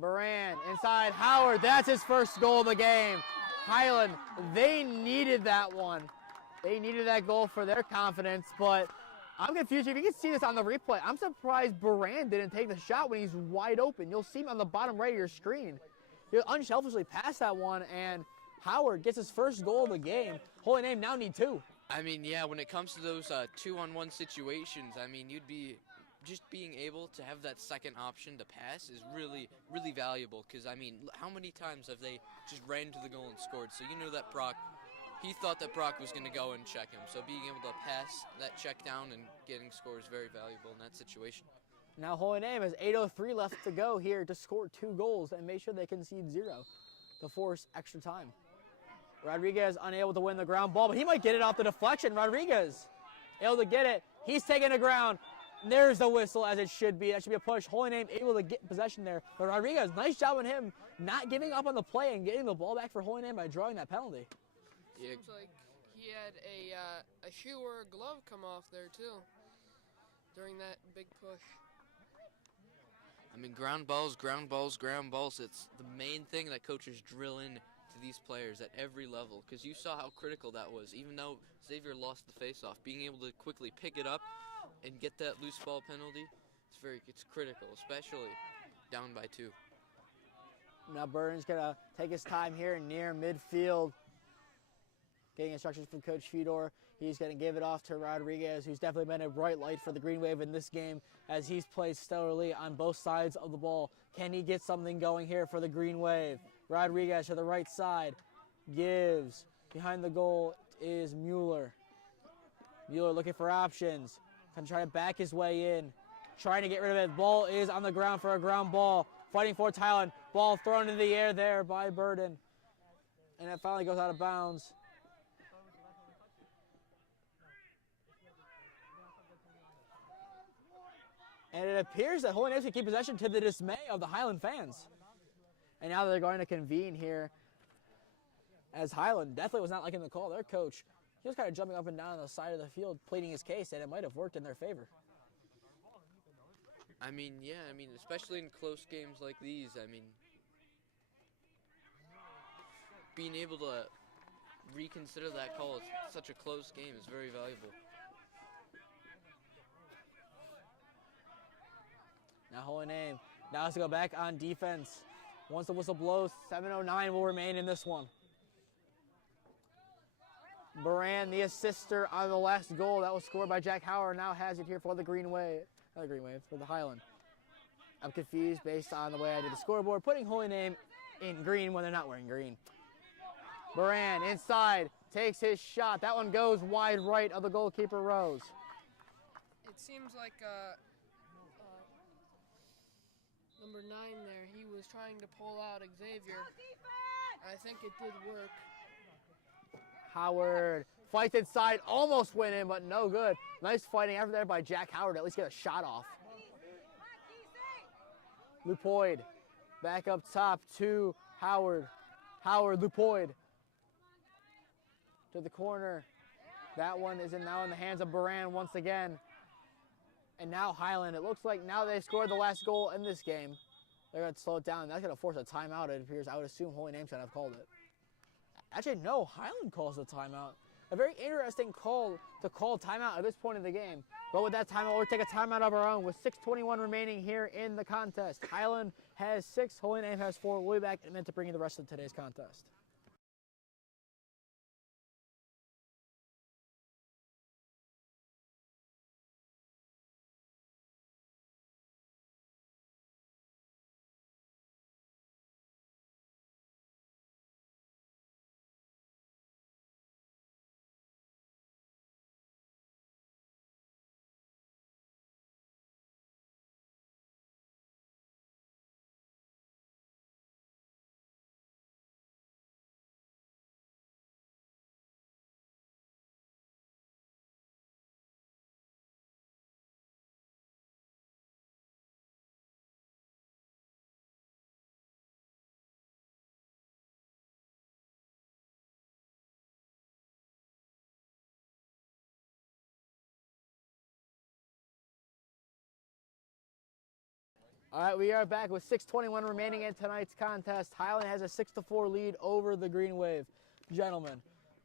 Baran inside Howard. That's his first goal of the game. Highland, they needed that one. They needed that goal for their confidence, but I'm confused. If you can see this on the replay, I'm surprised Baran didn't take the shot when he's wide open. You'll see him on the bottom right of your screen. He'll unselfishly pass that one, and Howard gets his first goal of the game. Holy Name now need two. I mean, yeah, when it comes to those 2-on-1 situations, I mean, you'd be just being able to have that second option to pass is really, really valuable. Because, I mean, how many times have they just ran to the goal and scored? So you know that Brock, he thought that Brock was going to go and check him. So being able to pass that check down and getting scores is very valuable in that situation. Now Holy Name has 8:03 left to go here to score 2 goals and make sure they concede 0 to force extra time. Rodriguez unable to win the ground ball, but he might get it off the deflection. Rodriguez able to get it. He's taking the ground. There's the whistle as it should be. That should be a push. Holy Name able to get possession there. But Rodriguez, nice job on him not giving up on the play and getting the ball back for Holy Name by drawing that penalty. Seems like he had a shoe or a glove come off there too during that big push. I mean, ground balls, ground balls, ground balls. It's the main thing that coaches drill in to these players at every level, because you saw how critical that was. Even though Xavier lost the faceoff, being able to quickly pick it up and get that loose ball penalty, it's critical, especially down by 2. Now Burton's gonna take his time here near midfield, getting instructions from Coach Fedor. He's gonna give it off to Rodriguez, who's definitely been a bright light for the Green Wave in this game as he's played stellarly on both sides of the ball. Can he get something going here for the Green Wave? Rodriguez to the right side, gives. Behind the goal is Mueller. Mueller looking for options. Gonna try to back his way in. Trying to get rid of it. Ball is on the ground for a ground ball. Fighting for Highland. Ball thrown in the air there by Burden. And it finally goes out of bounds. And it appears that Holy Name's can keep possession to the dismay of the Highland fans. And now they're going to convene here as Highland definitely was not liking the call. Their coach, he was kind of jumping up and down on the side of the field, pleading his case, and it might have worked in their favor. I mean, yeah, especially in close games like these, being able to reconsider that call at such a close game is very valuable. Now Holy Name now has to go back on defense. Once the whistle blows, 7:09 will remain in this one. Baran, the assister on the last goal that was scored by Jack Howard, now has it here for the Green Wave. Not the Green Wave, for the Highland. I'm confused based on the way I did the scoreboard, putting Holy Name in green when they're not wearing green. Baran inside, takes his shot. That one goes wide right of the goalkeeper Rose. It seems like number 9 there, he was trying to pull out Xavier. I think it did work. Howard fights inside, almost went in, but no good. Nice fighting effort there by Jack Howard to at least get a shot off. Lupoid back up top to Howard. Howard, Lupoid to the corner. That one is now in the hands of Baran once again. And now Highland, it looks like now they scored the last goal in this game. They're going to slow it down. That's going to force a timeout, it appears. I would assume Holy Name's going to have called it. Actually, no, Highland calls the timeout. A very interesting call to call timeout at this point in the game. But with that timeout, we'll take a timeout of our own with 6:21 remaining here in the contest. Highland has 6, Holy Name has 4. We'll be back in a minute to bring you the rest of today's contest. All right, we are back with 6:21 remaining in tonight's contest. Highland has a 6-4 lead over the Green Wave. Gentlemen,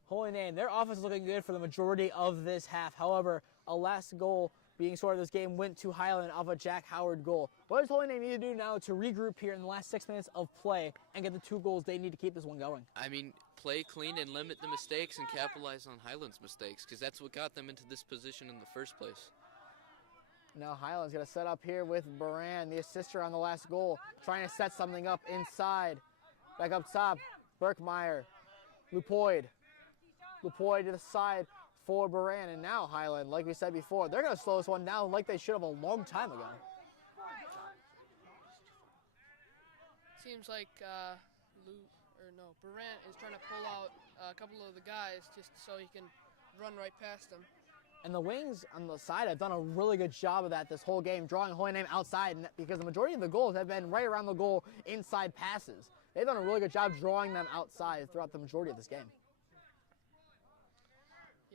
Holy Name, their offense is looking good for the majority of this half. However, a last goal being scored of this game went to Highland off a Jack Howard goal. What does Holy Name need to do now to regroup here in the last 6 minutes of play and get the 2 goals they need to keep this one going? I mean, play clean and limit the mistakes and capitalize on Highland's mistakes, because that's what got them into this position in the first place. Now Highland's going to set up here with Baran, the assister on the last goal, trying to set something up inside. Back up top, Berkmeyer, Lupoid. Lupoid to the side for Baran, and now Highland, like we said before, they're going to slow this one down like they should have a long time ago. Seems like Baran is trying to pull out a couple of the guys just so he can run right past them. And the wings on the side have done a really good job of that this whole game, drawing Holy Name outside, because the majority of the goals have been right around the goal inside passes. They've done a really good job drawing them outside throughout the majority of this game.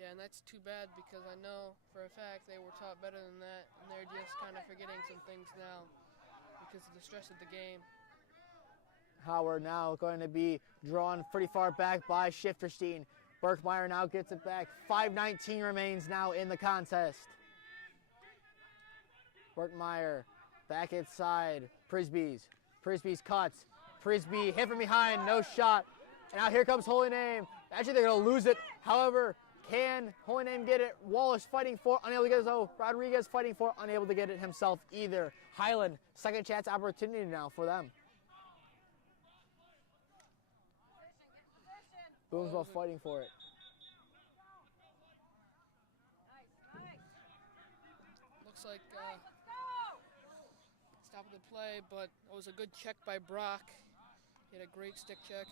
Yeah, and that's too bad, because I know for a fact they were taught better than that, and they're just kind of forgetting some things now because of the stress of the game. Howard now going to be drawn pretty far back by Schifterstein. Berkmeyer now gets it back. 5:19 remains now in the contest. Berkmeyer back inside. Prisby's cuts. Prisby hit from behind, no shot. And now here comes Holy Name. Actually, they're going to lose it. However, can Holy Name get it? Wallace fighting for, unable to get it. Oh, Rodriguez fighting for, unable to get it himself either. Highland, second chance opportunity now for them. Boomswell fighting for it. Looks like stop of the play, but it was a good check by Brock. He had a great stick check.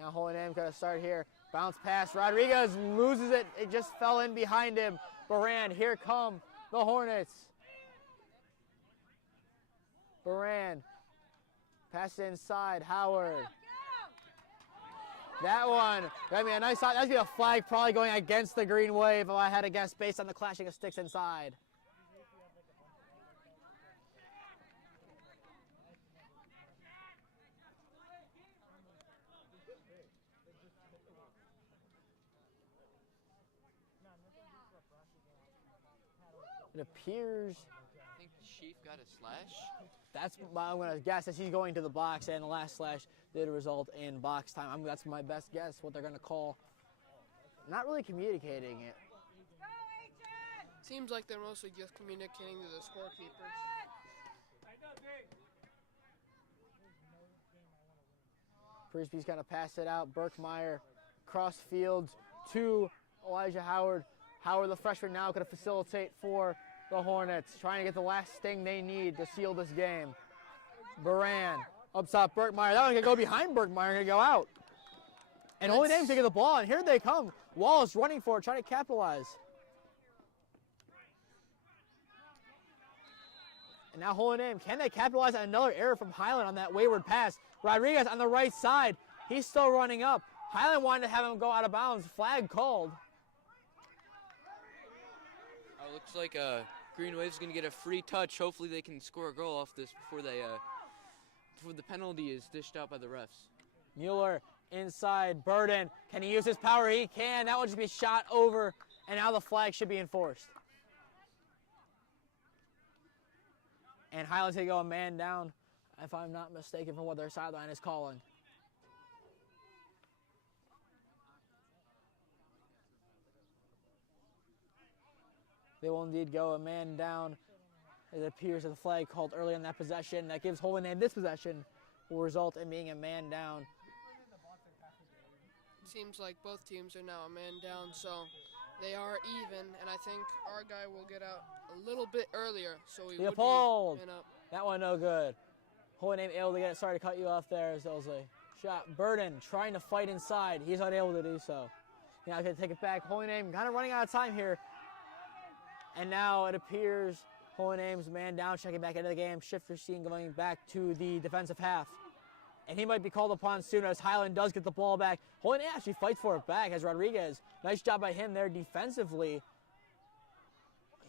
Now Holy Name going to start here. Bounce pass. Rodriguez loses it. It just fell in behind him. Baran, here come the Hornets. Baran. Pass it inside. Howard. That one, I mean, a nice shot. That's going to be a flag probably going against the Green Wave, if I had to guess, based on the clashing of sticks inside. It appears. I think Chief got a slash. That's I'm going to guess as he's going to the box, and the last slash did result in box time. That's my best guess what they're going to call. Not really communicating it. Seems like they're mostly just communicating to the scorekeepers. Frisbee's going to pass it out. Berkmeyer cross field to Elijah Howard. Howard, the freshman, now going to facilitate for the Hornets, trying to get the last thing they need to seal this game. Baran, up top, Berkmeyer. That one's going to go behind Berkmeyer, going to go out. And Holy Name's taking the ball, and here they come. Wallace running for it, trying to capitalize. And now Holy Name, can they capitalize on another error from Highland on that wayward pass? Rodriguez on the right side. He's still running up. Highland wanted to have him go out of bounds. Flag called. Well, it looks like Green Wave's going to get a free touch. Hopefully they can score a goal off this before the penalty is dished out by the refs. Mueller inside, Burden. Can he use his power? He can. That one just be shot over, and now the flag should be enforced. And Highland's going to go a man down, if I'm not mistaken, from what their sideline is calling. They will indeed go a man down. It appears that the flag called early in that possession that gives Holy Name this possession will result in being a man down. Seems like both teams are now a man down, so they are even, and I think our guy will get out a little bit earlier, so he would Leopold. be man up. That one no good. Holy Name able to get it. Sorry to cut you off there, as there was a shot. Burden trying to fight inside. He's unable to do so. Now going to take it back. Holy Name kind of running out of time here. And now it appears Holy Name's man down, checking back into the game. Shifter seen going back to the defensive half. And he might be called upon soon as Highland does get the ball back. Holy Name actually fights for it back as Rodriguez. Nice job by him there defensively.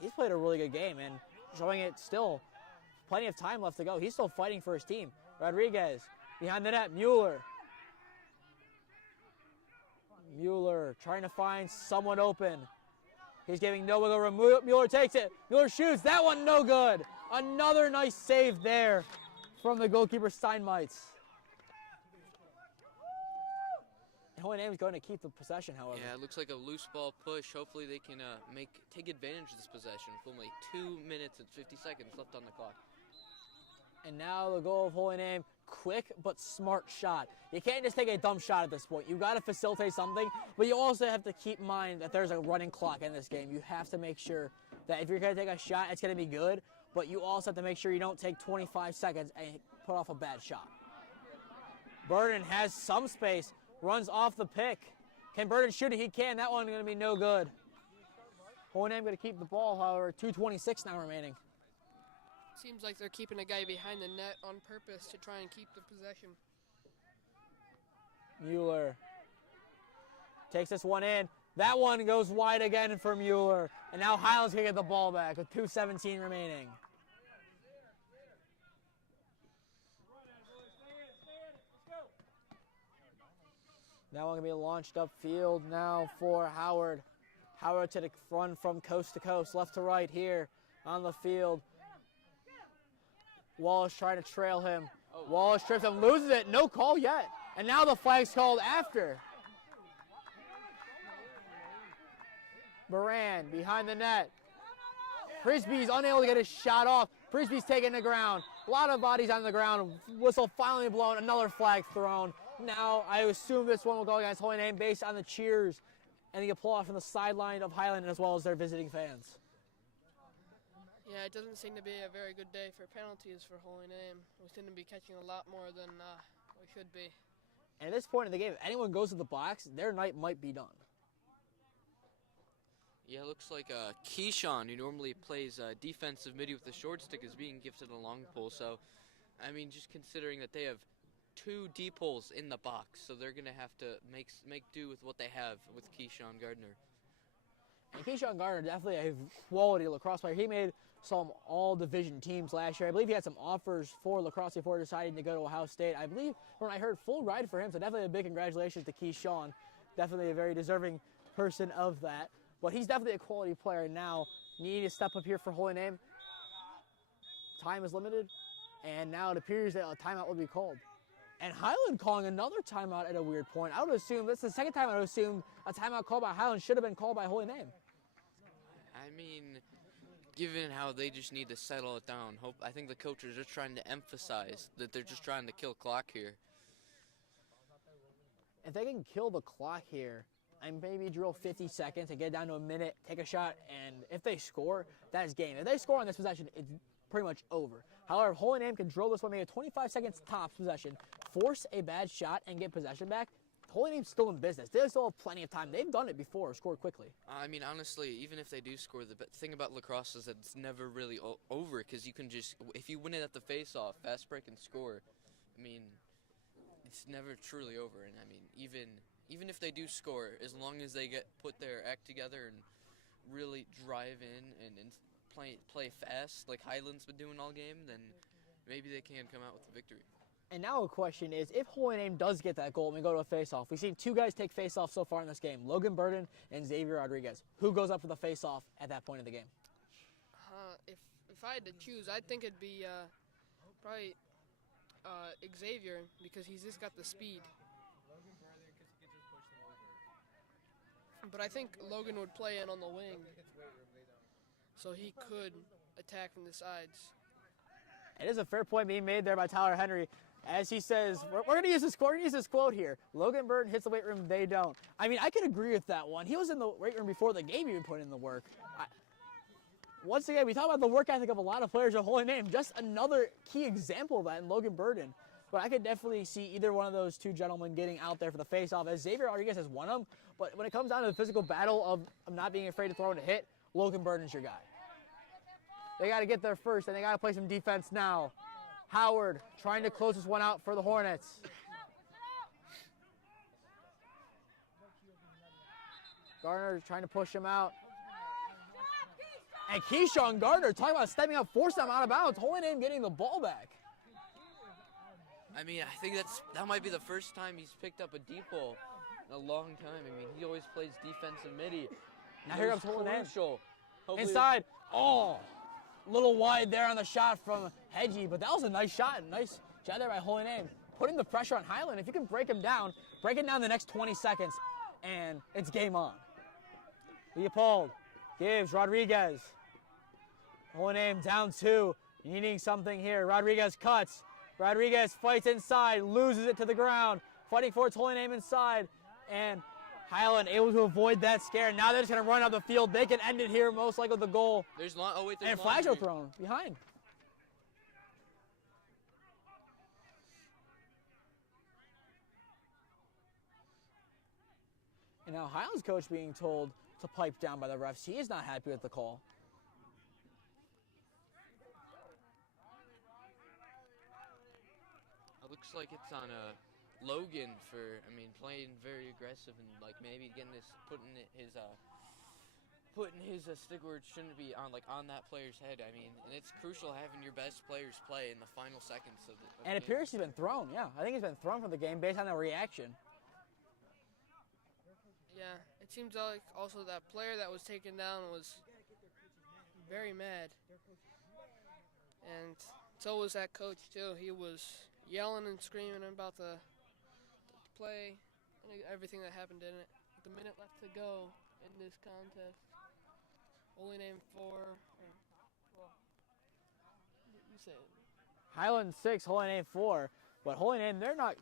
He's played a really good game and showing it still. Plenty of time left to go. He's still fighting for his team. Rodriguez behind the net. Mueller trying to find someone open. He's giving no wiggle room. Mueller takes it. Mueller shoots. That one no good. Another nice save there from the goalkeeper Steinmeitz. Holy Name is going to keep the possession, however. Yeah, it looks like a loose ball push. Hopefully they can take advantage of this possession with only 2 minutes and 50 seconds left on the clock. And now the goal of Holy Name, quick but smart shot. You can't just take a dumb shot at this point. You've got to facilitate something, but you also have to keep in mind that there's a running clock in this game. You have to make sure that if you're going to take a shot, it's going to be good, but you also have to make sure you don't take 25 seconds and put off a bad shot. Burden has some space, runs off the pick. Can Burden shoot it? He can. That one's going to be no good. Holy Name going to keep the ball, however. 2:26 now remaining. Seems like they're keeping a guy behind the net on purpose to try and keep the possession. Mueller takes this one in. That one goes wide again for Mueller. And now Highland's going to get the ball back with 2:17 remaining. That one going to be launched upfield now for Howard. Howard to the front from coast to coast, left to right here on the field. Wallace trying to trail him. Wallace trips him, loses it. No call yet. And now the flag's called after. Moran behind the net. Frisbee's unable to get his shot off. Frisbee's taking the ground. A lot of bodies on the ground. Whistle finally blown. Another flag thrown. Now I assume this one will go against Holy Name based on the cheers and the applause from the sideline of Highland as well as their visiting fans. Yeah, it doesn't seem to be a very good day for penalties for Holy Name. We seem to be catching a lot more than we should be. And at this point in the game, if anyone goes to the box, their night might be done. Yeah, it looks like Keyshawn, who normally plays defensive midi with the short stick, is being gifted a long pole. So, I mean, just considering that they have 2 deep holes in the box, so they're going to have to make do with what they have with Keyshawn Gardner. And Keyshawn Gardner, definitely a quality lacrosse player. He made some all-division teams last year. I believe he had some offers for lacrosse before deciding to go to Ohio State. I believe when I heard full ride for him, so definitely a big congratulations to Keyshawn. Definitely a very deserving person of that. But he's definitely a quality player now. Needing to step up here for Holy Name. Time is limited, and now it appears that a timeout will be called. And Highland calling another timeout at a weird point. I would assume, that's the second time I would assume a timeout called by Highland should have been called by Holy Name. I mean, given how they just need to settle it down, I think the coach is just trying to emphasize that they're just trying to kill clock here. If they can kill the clock here and maybe drill 50 seconds and get down to a minute, take a shot, and if they score, that's game. If they score on this possession, it's pretty much over. However, if Holy Name can drill this one, maybe a 25 seconds tops possession, force a bad shot, and get possession back, Holy Name's still in business. They still have plenty of time. They've done it before, scored quickly. I mean, honestly, even if they do score, the thing about lacrosse is that it's never really over because you can just, if you win it at the face-off, fast break and score, I mean, it's never truly over. And I mean, even if they do score, as long as they put their act together and really drive in and play fast like Highland's been doing all game, then maybe they can come out with the victory. And now a question is, if Holy Name does get that goal and we go to a face-off, we've seen two guys take face-off so far in this game, Logan Burden and Xavier Rodriguez. Who goes up for the face-off at that point in the game? If I had to choose, I think it'd be probably Xavier, because he's just got the speed. But I think Logan would play in on the wing, so he could attack from the sides. It is a fair point being made there by Tyler Henry. As he says, we're going to use this quote here. Logan Burton hits the weight room, they don't. I mean, I can agree with that one. He was in the weight room before the game even put in the work. Once again, we talk about the work ethic of a lot of players of Holy Name. Just another key example of that in Logan Burton. But I could definitely see either one of those two gentlemen getting out there for the face-off, as Xavier Rodriguez has won them. But when it comes down to the physical battle of not being afraid to throw and a hit, Logan Burton's your guy. They got to get there first, and they got to play some defense now. Howard trying to close this one out for the Hornets. Garner trying to push him out. And Keyshawn Gardner talking about stepping up, forcing them out of bounds. Holy Name getting the ball back. I mean, I think that might be the first time he's picked up a deep ball in a long time. I mean, he always plays defensive midi. Now here comes Holy Name. Hopefully Inside. Oh, a little wide there on the shot from Hedgie, but that was a nice shot. Nice shot there by Holy Name. Putting the pressure on Highland. If you can break him down the next 20 seconds, and it's game on. Leopold gives Rodriguez. Holy Name down 2, needing something here. Rodriguez cuts. Rodriguez fights inside, loses it to the ground. Fighting for its Holy Name inside, and Highland able to avoid that scare. Now they're just going to run out the field. They can end it here, most likely with the goal. There's and flags are thrown behind. And now Highland's coach being told to pipe down by the refs. He is not happy with the call. It looks like it's on Logan for, playing very aggressive and like maybe getting putting his stick where it shouldn't be on that player's head. I mean, and it's crucial having your best players play in the final seconds of the And it game. appears he's been thrown. Yeah, I think he's been thrown from the game based on the reaction. Yeah, it seems like also that player that was taken down was very mad. And so was that coach too. He was yelling and screaming about the play and everything that happened in it. With a minute left to go in this contest. Holy Name 4. You say it. Highland 6, Holy Name 4. But Holy Name, they're not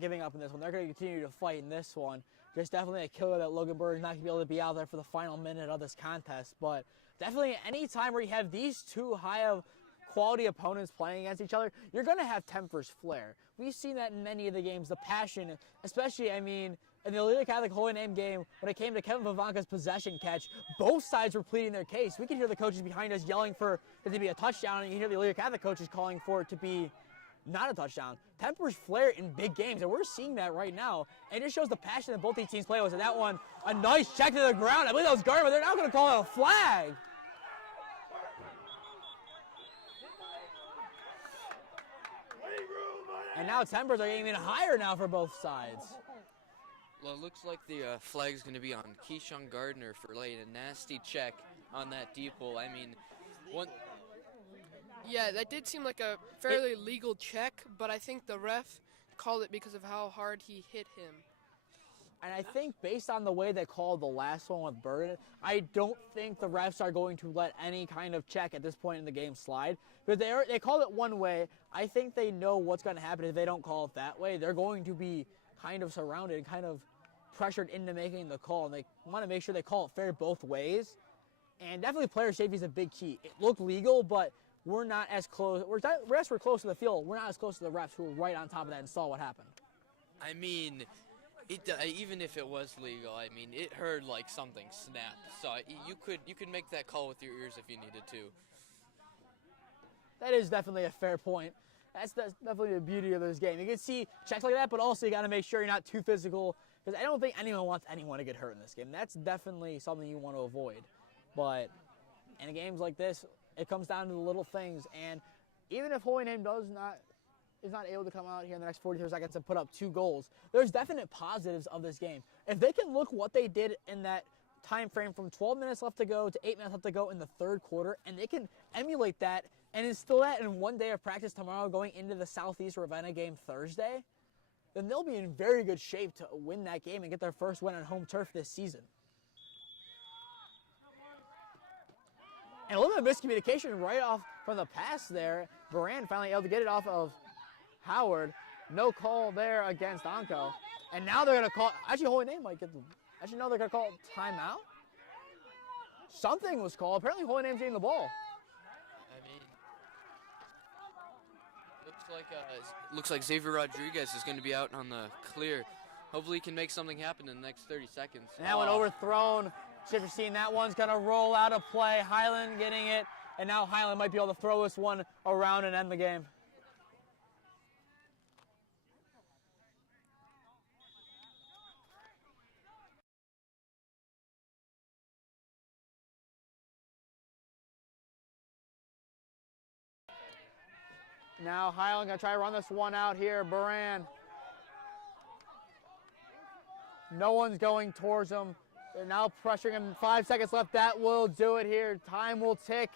giving up in this one. They're going to continue to fight in this one. Just definitely a killer that Logan Bird is not going to be able to be out there for the final minute of this contest. But definitely any time where you have these two high of quality opponents playing against each other, you're going to have tempers flare. We've seen that in many of the games, the passion, especially, in the Alelia Catholic Holy Name game, when it came to Kevin Vivanka's possession catch, both sides were pleading their case. We could hear the coaches behind us yelling for it to be a touchdown, and you hear the Alelia Catholic coaches calling for it to be not a touchdown. Tempers flare in big games, and we're seeing that right now. And it shows the passion that both these teams play with. And that one, a nice check to the ground. I believe that was Gardner, but they're now going to call it a flag. And now tempers are getting even higher now for both sides. Well, it looks like the flag is going to be on Keyshawn Gardner for laying a nasty check on that deep ball. Yeah, that did seem like a fairly legal check, but I think the ref called it because of how hard he hit him. And I think based on the way they called the last one with Burden, I don't think the refs are going to let any kind of check at this point in the game slide. Because they called it one way. I think they know what's going to happen if they don't call it that way. They're going to be kind of surrounded and kind of pressured into making the call. And they want to make sure they call it fair both ways. And definitely player safety is a big key. It looked legal, but we're not as close. Refs were close to the field. We're not as close to the refs who were right on top of that and saw what happened. Even if it was legal, it heard like something snap. So you could make that call with your ears if you needed to. That is definitely a fair point. That's definitely the beauty of this game. You can see checks like that, but also you got to make sure you're not too physical, because I don't think anyone wants anyone to get hurt in this game. That's definitely something you want to avoid. But in games like this, it comes down to the little things. And even if Holy Name is not able to come out here in the next 43 seconds and put up 2 goals, there's definite positives of this game. If they can look what they did in that time frame from 12 minutes left to go to 8 minutes left to go in the third quarter, and they can emulate that and instill that in one day of practice tomorrow going into the Southeast Ravenna game Thursday, then they'll be in very good shape to win that game and get their first win on home turf this season. And a little bit of miscommunication right off from the pass there. Baran finally able to get it off of Howard. No call there against Anko. And now they're going to call, actually Holy Name might get the, actually no, they're going to call timeout. Something was called. Apparently Holy Name's getting the ball. I mean, looks like Xavier Rodriguez is going to be out on the clear. Hopefully he can make something happen in the next 30 seconds. And that one overthrown. Schiffer seeing that one's going to roll out of play. Highland getting it. And now Highland might be able to throw this one around and end the game. Now Highland going to try to run this one out here. Baran. No one's going towards him. They're now pressuring him. 5 seconds left. That will do it here. Time will tick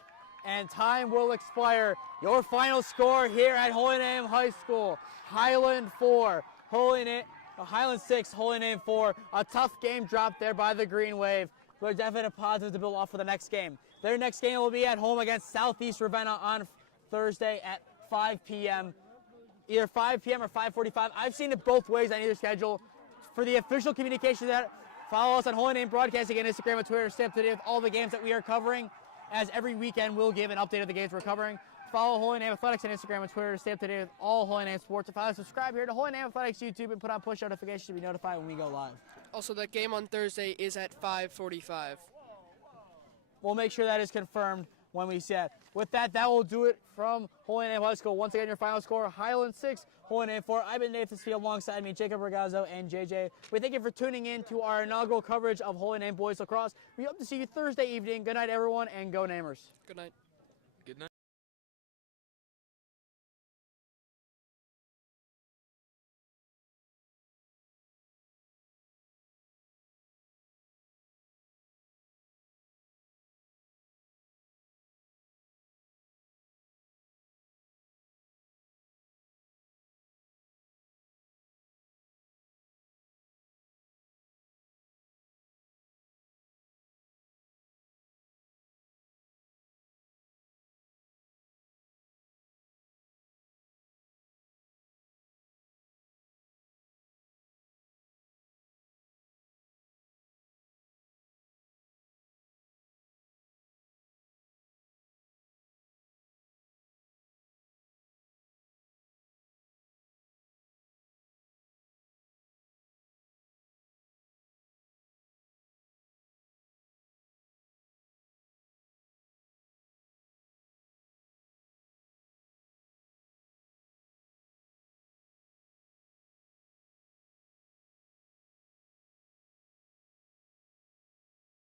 and time will expire. Your final score here at Holy Name High School. Highland 4, Highland 6, Holy Name 4. A tough game dropped there by the Green Wave, but definite positive to build off for the next game. Their next game will be at home against Southeast Ravenna on Thursday at 5 p.m. Either 5 p.m. or 5:45. I've seen it both ways on either schedule. For the official communication that, follow us on Holy Name Broadcasting on Instagram and Twitter to stay up to date with all the games that we are covering, as every weekend we'll give an update of the games we're covering. Follow Holy Name Athletics on Instagram and Twitter to stay up to date with all Holy Name sports. And finally, subscribe here to Holy Name Athletics YouTube and put on push notifications to be notified when we go live. Also, that game on Thursday is at 5:45. We'll make sure that is confirmed when we see it. With that, that will do it from Holy Name High School. Once again, your final score, Highland 6, Holy Name 4. I've been Nathan Smee alongside me, Jacob Regazzo and JJ. We thank you for tuning in to our inaugural coverage of Holy Name Boys Lacrosse. We hope to see you Thursday evening. Good night, everyone, and go Namers. Good night.